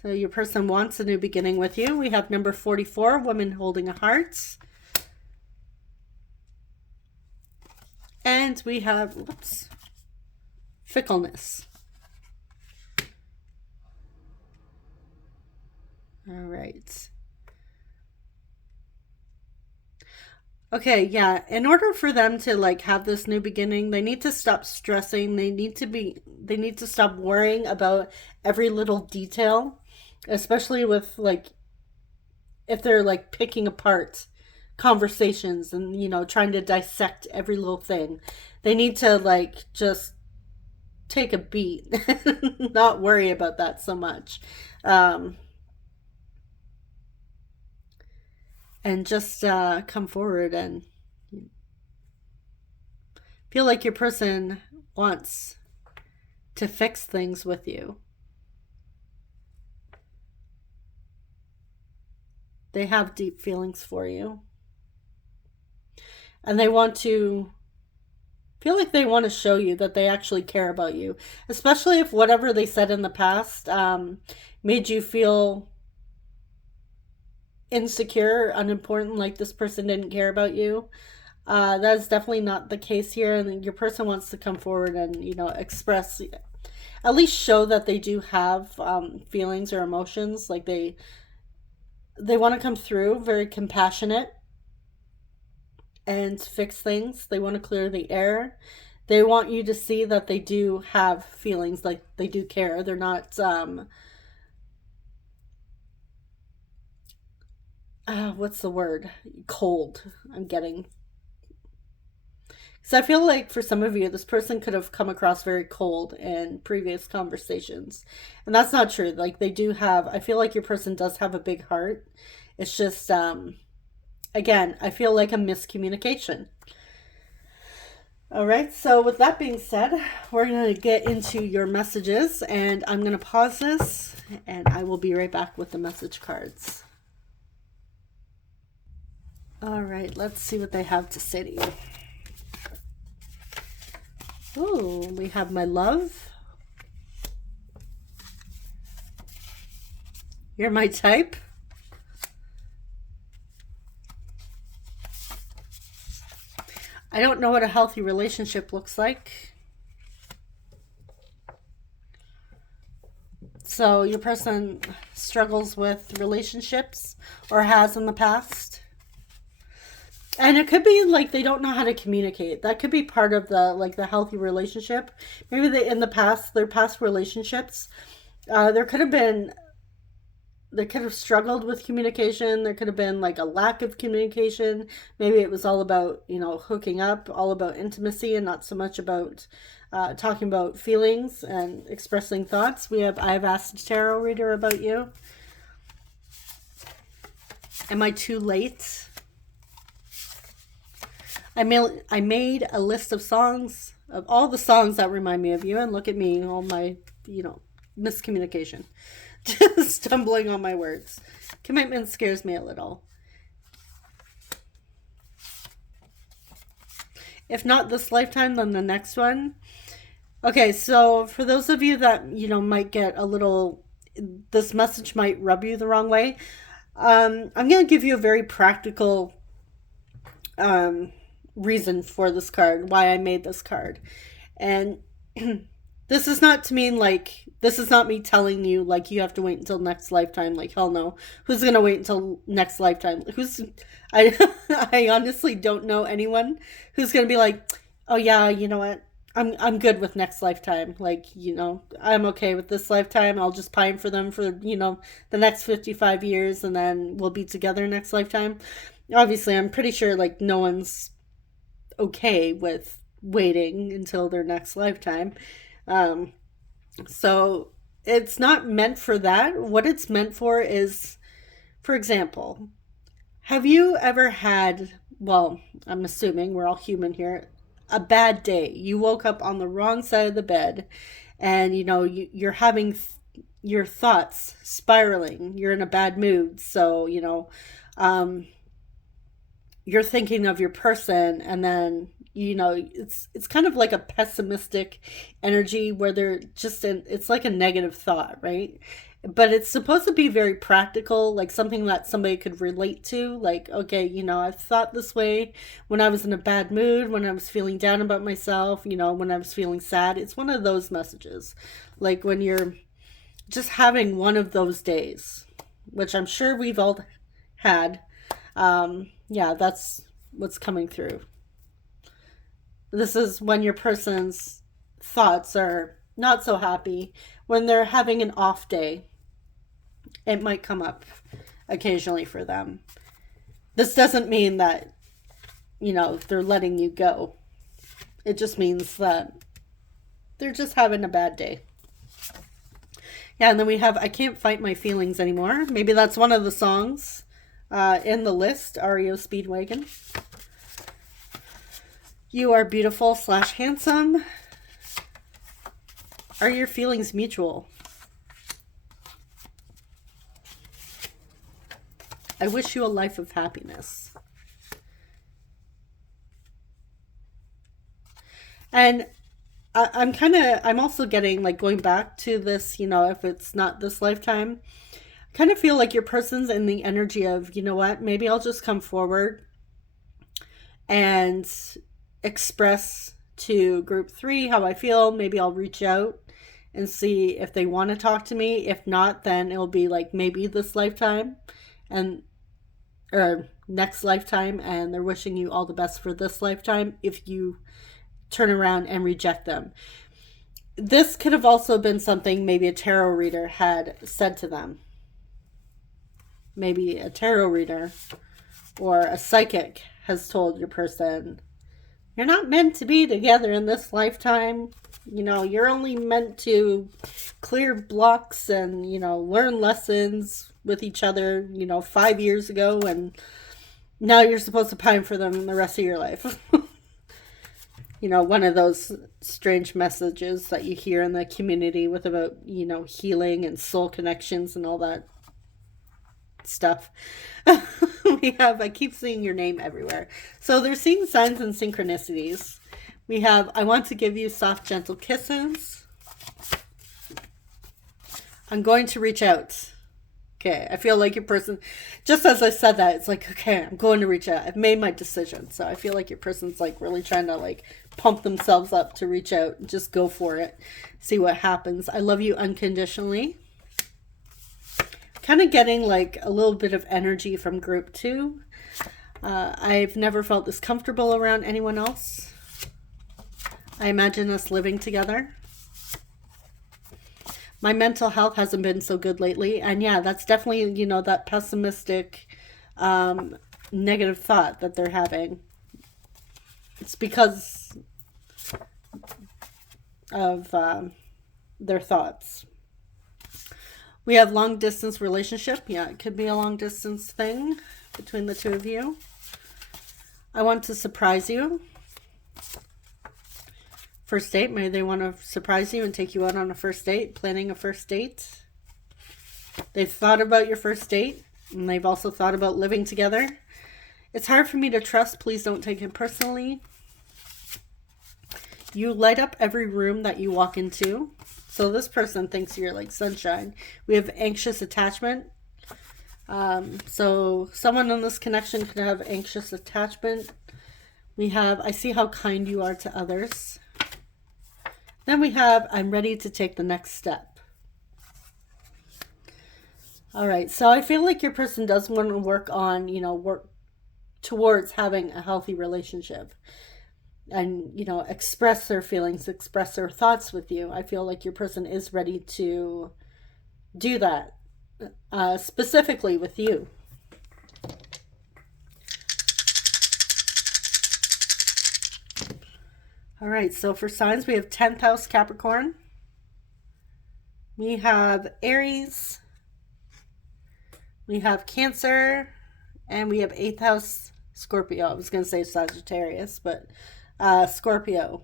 So your person wants a new beginning with you. We have number 44, woman holding a heart. And we have, whoops, fickleness. All right. Okay, yeah. In order for them to like have this new beginning, they need to stop stressing. They need to stop worrying about every little detail, especially with like if they're like picking apart conversations and, you know, trying to dissect every little thing. They need to like just take a beat, not worry about that so much. And just come forward and feel like your person wants to fix things with you. They have deep feelings for you. And they want to feel like they want to show you that they actually care about you. Especially if whatever they said in the past made you feel insecure, unimportant, like this person didn't care about you. That is definitely not the case here. And your person wants to come forward and, you know, express, at least show that they do have feelings or emotions. Like they want to come through very compassionate and fix things. They want to clear the air. They want you to see that they do have feelings, like they do care. They're not what's the word? Cold. I'm getting. So I feel like for some of you, this person could have come across very cold in previous conversations. And that's not true. Like they do have, I feel like your person does have a big heart. It's just, again, I feel like a miscommunication. All right. So with that being said, we're going to get into your messages and I'm going to pause this and I will be right back with the message cards. All right, let's see what they have to say to you. Oh, we have my love. You're my type. I don't know what a healthy relationship looks like. So your person struggles with relationships or has in the past. And it could be like they don't know how to communicate. That could be part of the like the healthy relationship. Maybe they in the past, their past relationships, they could have struggled with communication. There could have been like a lack of communication. Maybe it was all about, you know, hooking up, all about intimacy and not so much about talking about feelings and expressing thoughts. I have asked a tarot reader about you. Am I too late? I made a list of songs, of all the songs that remind me of you, and look at me, all my, you know, miscommunication. Just stumbling on my words. Commitment scares me a little. If not this lifetime, then the next one. Okay, so for those of you that, you know, might get a little, this message might rub you the wrong way, I'm going to give you a very practical reason for this card, why I made this card. And This is not to mean like, this is not me telling you like you have to wait until next lifetime. Like, hell no. Who's gonna wait until next lifetime? I I honestly don't know anyone who's gonna be like, oh yeah, you know what? I'm good with next lifetime. Like, you know, I'm okay with this lifetime. I'll just pine for them for, you know, the next 55 years and then we'll be together next lifetime. Obviously, I'm pretty sure like no one's okay with waiting until their next lifetime. Um, so it's not meant for that. What it's meant for is, for example, have you ever had, well, I'm assuming we're all human here, a bad day? You woke up on the wrong side of the bed and, you know, you're having your thoughts spiraling. You're in a bad mood. So, you know, you're thinking of your person and then you know it's kind of like a pessimistic energy where they're just in, it's like a negative thought, right? But it's supposed to be very practical, like something that somebody could relate to, like, okay, you know, I've thought this way when I was in a bad mood, when I was feeling down about myself, you know, when I was feeling sad. It's one of those messages, like when you're just having one of those days, which I'm sure we've all had. Yeah, that's what's coming through. This is when your person's thoughts are not so happy, when they're having an off day. It might come up occasionally for them. This doesn't mean that, you know, they're letting you go. It just means that they're just having a bad day. Yeah, and then we have I Can't Fight My Feelings Anymore. Maybe that's one of the songs in the list, REO Speedwagon. You are beautiful / handsome. Are your feelings mutual? I wish you a life of happiness. And I'm also getting, like, going back to this, you know, if it's not this lifetime, I kind of feel like your person's in the energy of, you know what, maybe I'll just come forward and express to group 3 how I feel. Maybe I'll reach out and see if they want to talk to me. If not, then it'll be like maybe this lifetime and or next lifetime, and they're wishing you all the best for this lifetime if you turn around and reject them. This could have also been something maybe a tarot reader had said to them. Maybe a tarot reader or a psychic has told your person, you're not meant to be together in this lifetime. You know, you're only meant to clear blocks and, you know, learn lessons with each other, you know, 5 years ago, and now you're supposed to pine for them the rest of your life. You know, one of those strange messages that you hear in the community with about, you know, healing and soul connections and all that stuff. We have I Keep Seeing Your Name Everywhere. So they're seeing signs and synchronicities. We have I Want to Give You Soft, Gentle Kisses. I'm going to reach out. Okay, I feel like your person, just as I said that, it's like, okay, I'm going to reach out. I've made my decision. So I feel like your person's like really trying to like pump themselves up to reach out and just go for it. See what happens. I love you unconditionally. Kind of getting like a little bit of energy from group 2. I've never felt this comfortable around anyone else. I imagine us living together. My mental health hasn't been so good lately. And yeah, that's definitely, you know, that pessimistic, negative thought that they're having. It's because of their thoughts. We have long distance relationship. Yeah, it could be a long distance thing between the two of you. I want to surprise you. First date, maybe they want to surprise you and take you out on a first date, planning a first date. They've thought about your first date, and they've also thought about living together. It's hard for me to trust. Please don't take it personally. You light up every room that you walk into. So this person thinks you're like sunshine. We have anxious attachment. So someone in this connection could have anxious attachment. We have, I see how kind you are to others. Then we have, I'm ready to take the next step. All right, so I feel like your person does want to work on, work towards having a healthy relationship and, express their feelings, express their thoughts with you. I feel like your person is ready to do that, specifically with you. All right, so for signs, we have 10th house Capricorn. We have Aries. We have Cancer. And we have 8th house Scorpio. I was going to say Sagittarius, but Scorpio.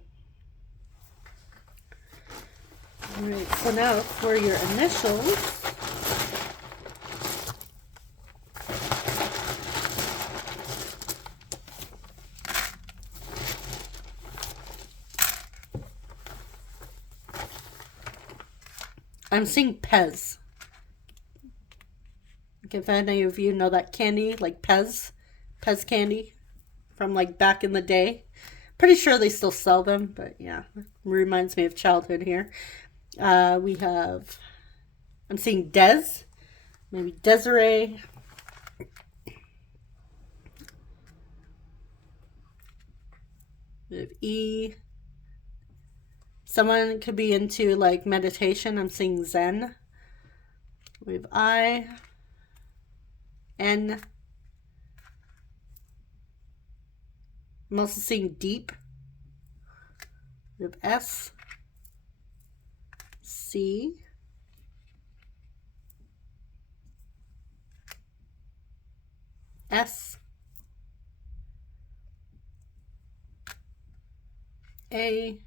All right, so now for your initials. I'm seeing Pez. If any of you know that candy, like Pez candy from like back in the day. Pretty sure they still sell them, but yeah, reminds me of childhood here. I'm seeing Des, maybe Desiree. We have E. Someone could be into like meditation. I'm seeing Zen. We have I. N. I'm also seeing deep. We have S. C. S. A.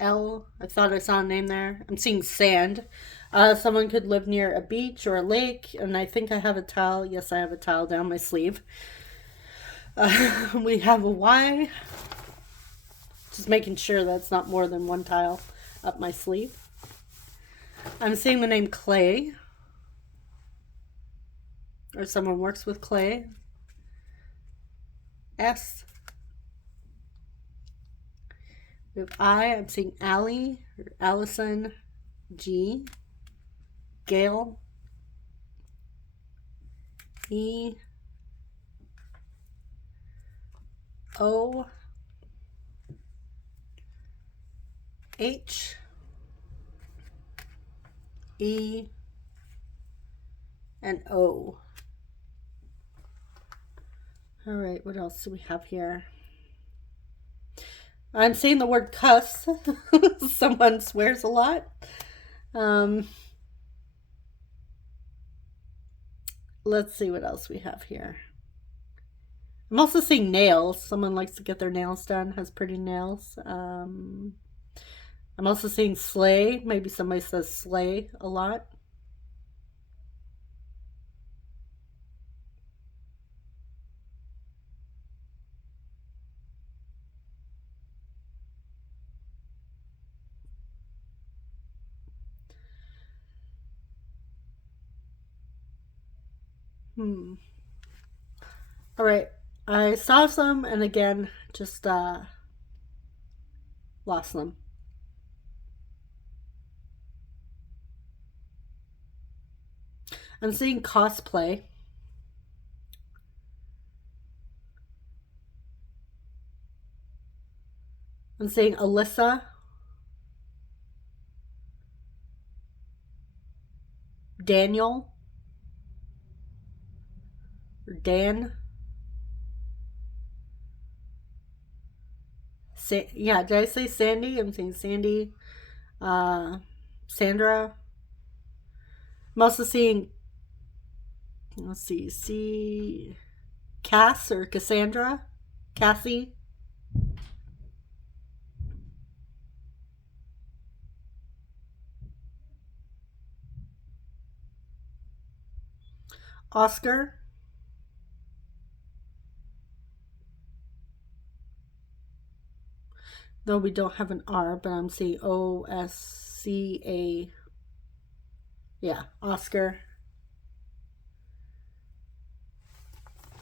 L. I thought I saw a name there. I'm seeing sand. Someone could live near a beach or a lake, and I think I have a towel. Yes, I have a towel down my sleeve. We have a Y. Just making sure that's not more than one tile up my sleeve. I'm seeing the name Clay. Or someone works with clay. S. We have I. I'm seeing Allie or Allison. G. Gail. E. O. H. E. And O. All right, what else do we have here? I'm saying the word cuss. Someone swears a lot. Let's see what else we have here. I'm also seeing nails. Someone likes to get their nails done, has pretty nails. I'm also seeing slay. Maybe somebody says slay a lot. All right. I saw some and again just lost them. I'm seeing cosplay. I'm seeing Alyssa. Daniel. Or Dan. Yeah, did I say Sandy? I'm saying Sandy. Sandra. I'm also seeing, let's see, Cass or Cassandra. Cassie. Oscar. Though we don't have an R, but I'm seeing OSCA. Yeah, Oscar.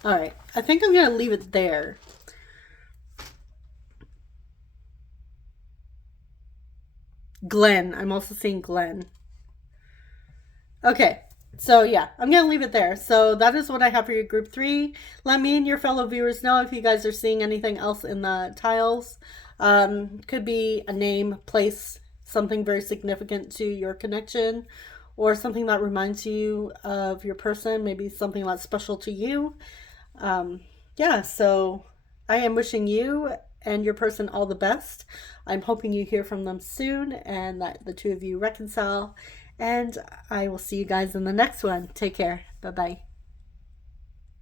All right. I think I'm going to leave it there. Glenn. I'm also seeing Glenn. Okay. So yeah, I'm going to leave it there. So that is what I have for your group 3. Let me and your fellow viewers know if you guys are seeing anything else in the tiles. Could be a name, place, something very significant to your connection, or something that reminds you of your person, maybe something that's special to you. Yeah, so I am wishing you and your person all the best. I'm hoping you hear from them soon and that the two of you reconcile. And I will see you guys in the next one. Take care. Bye bye.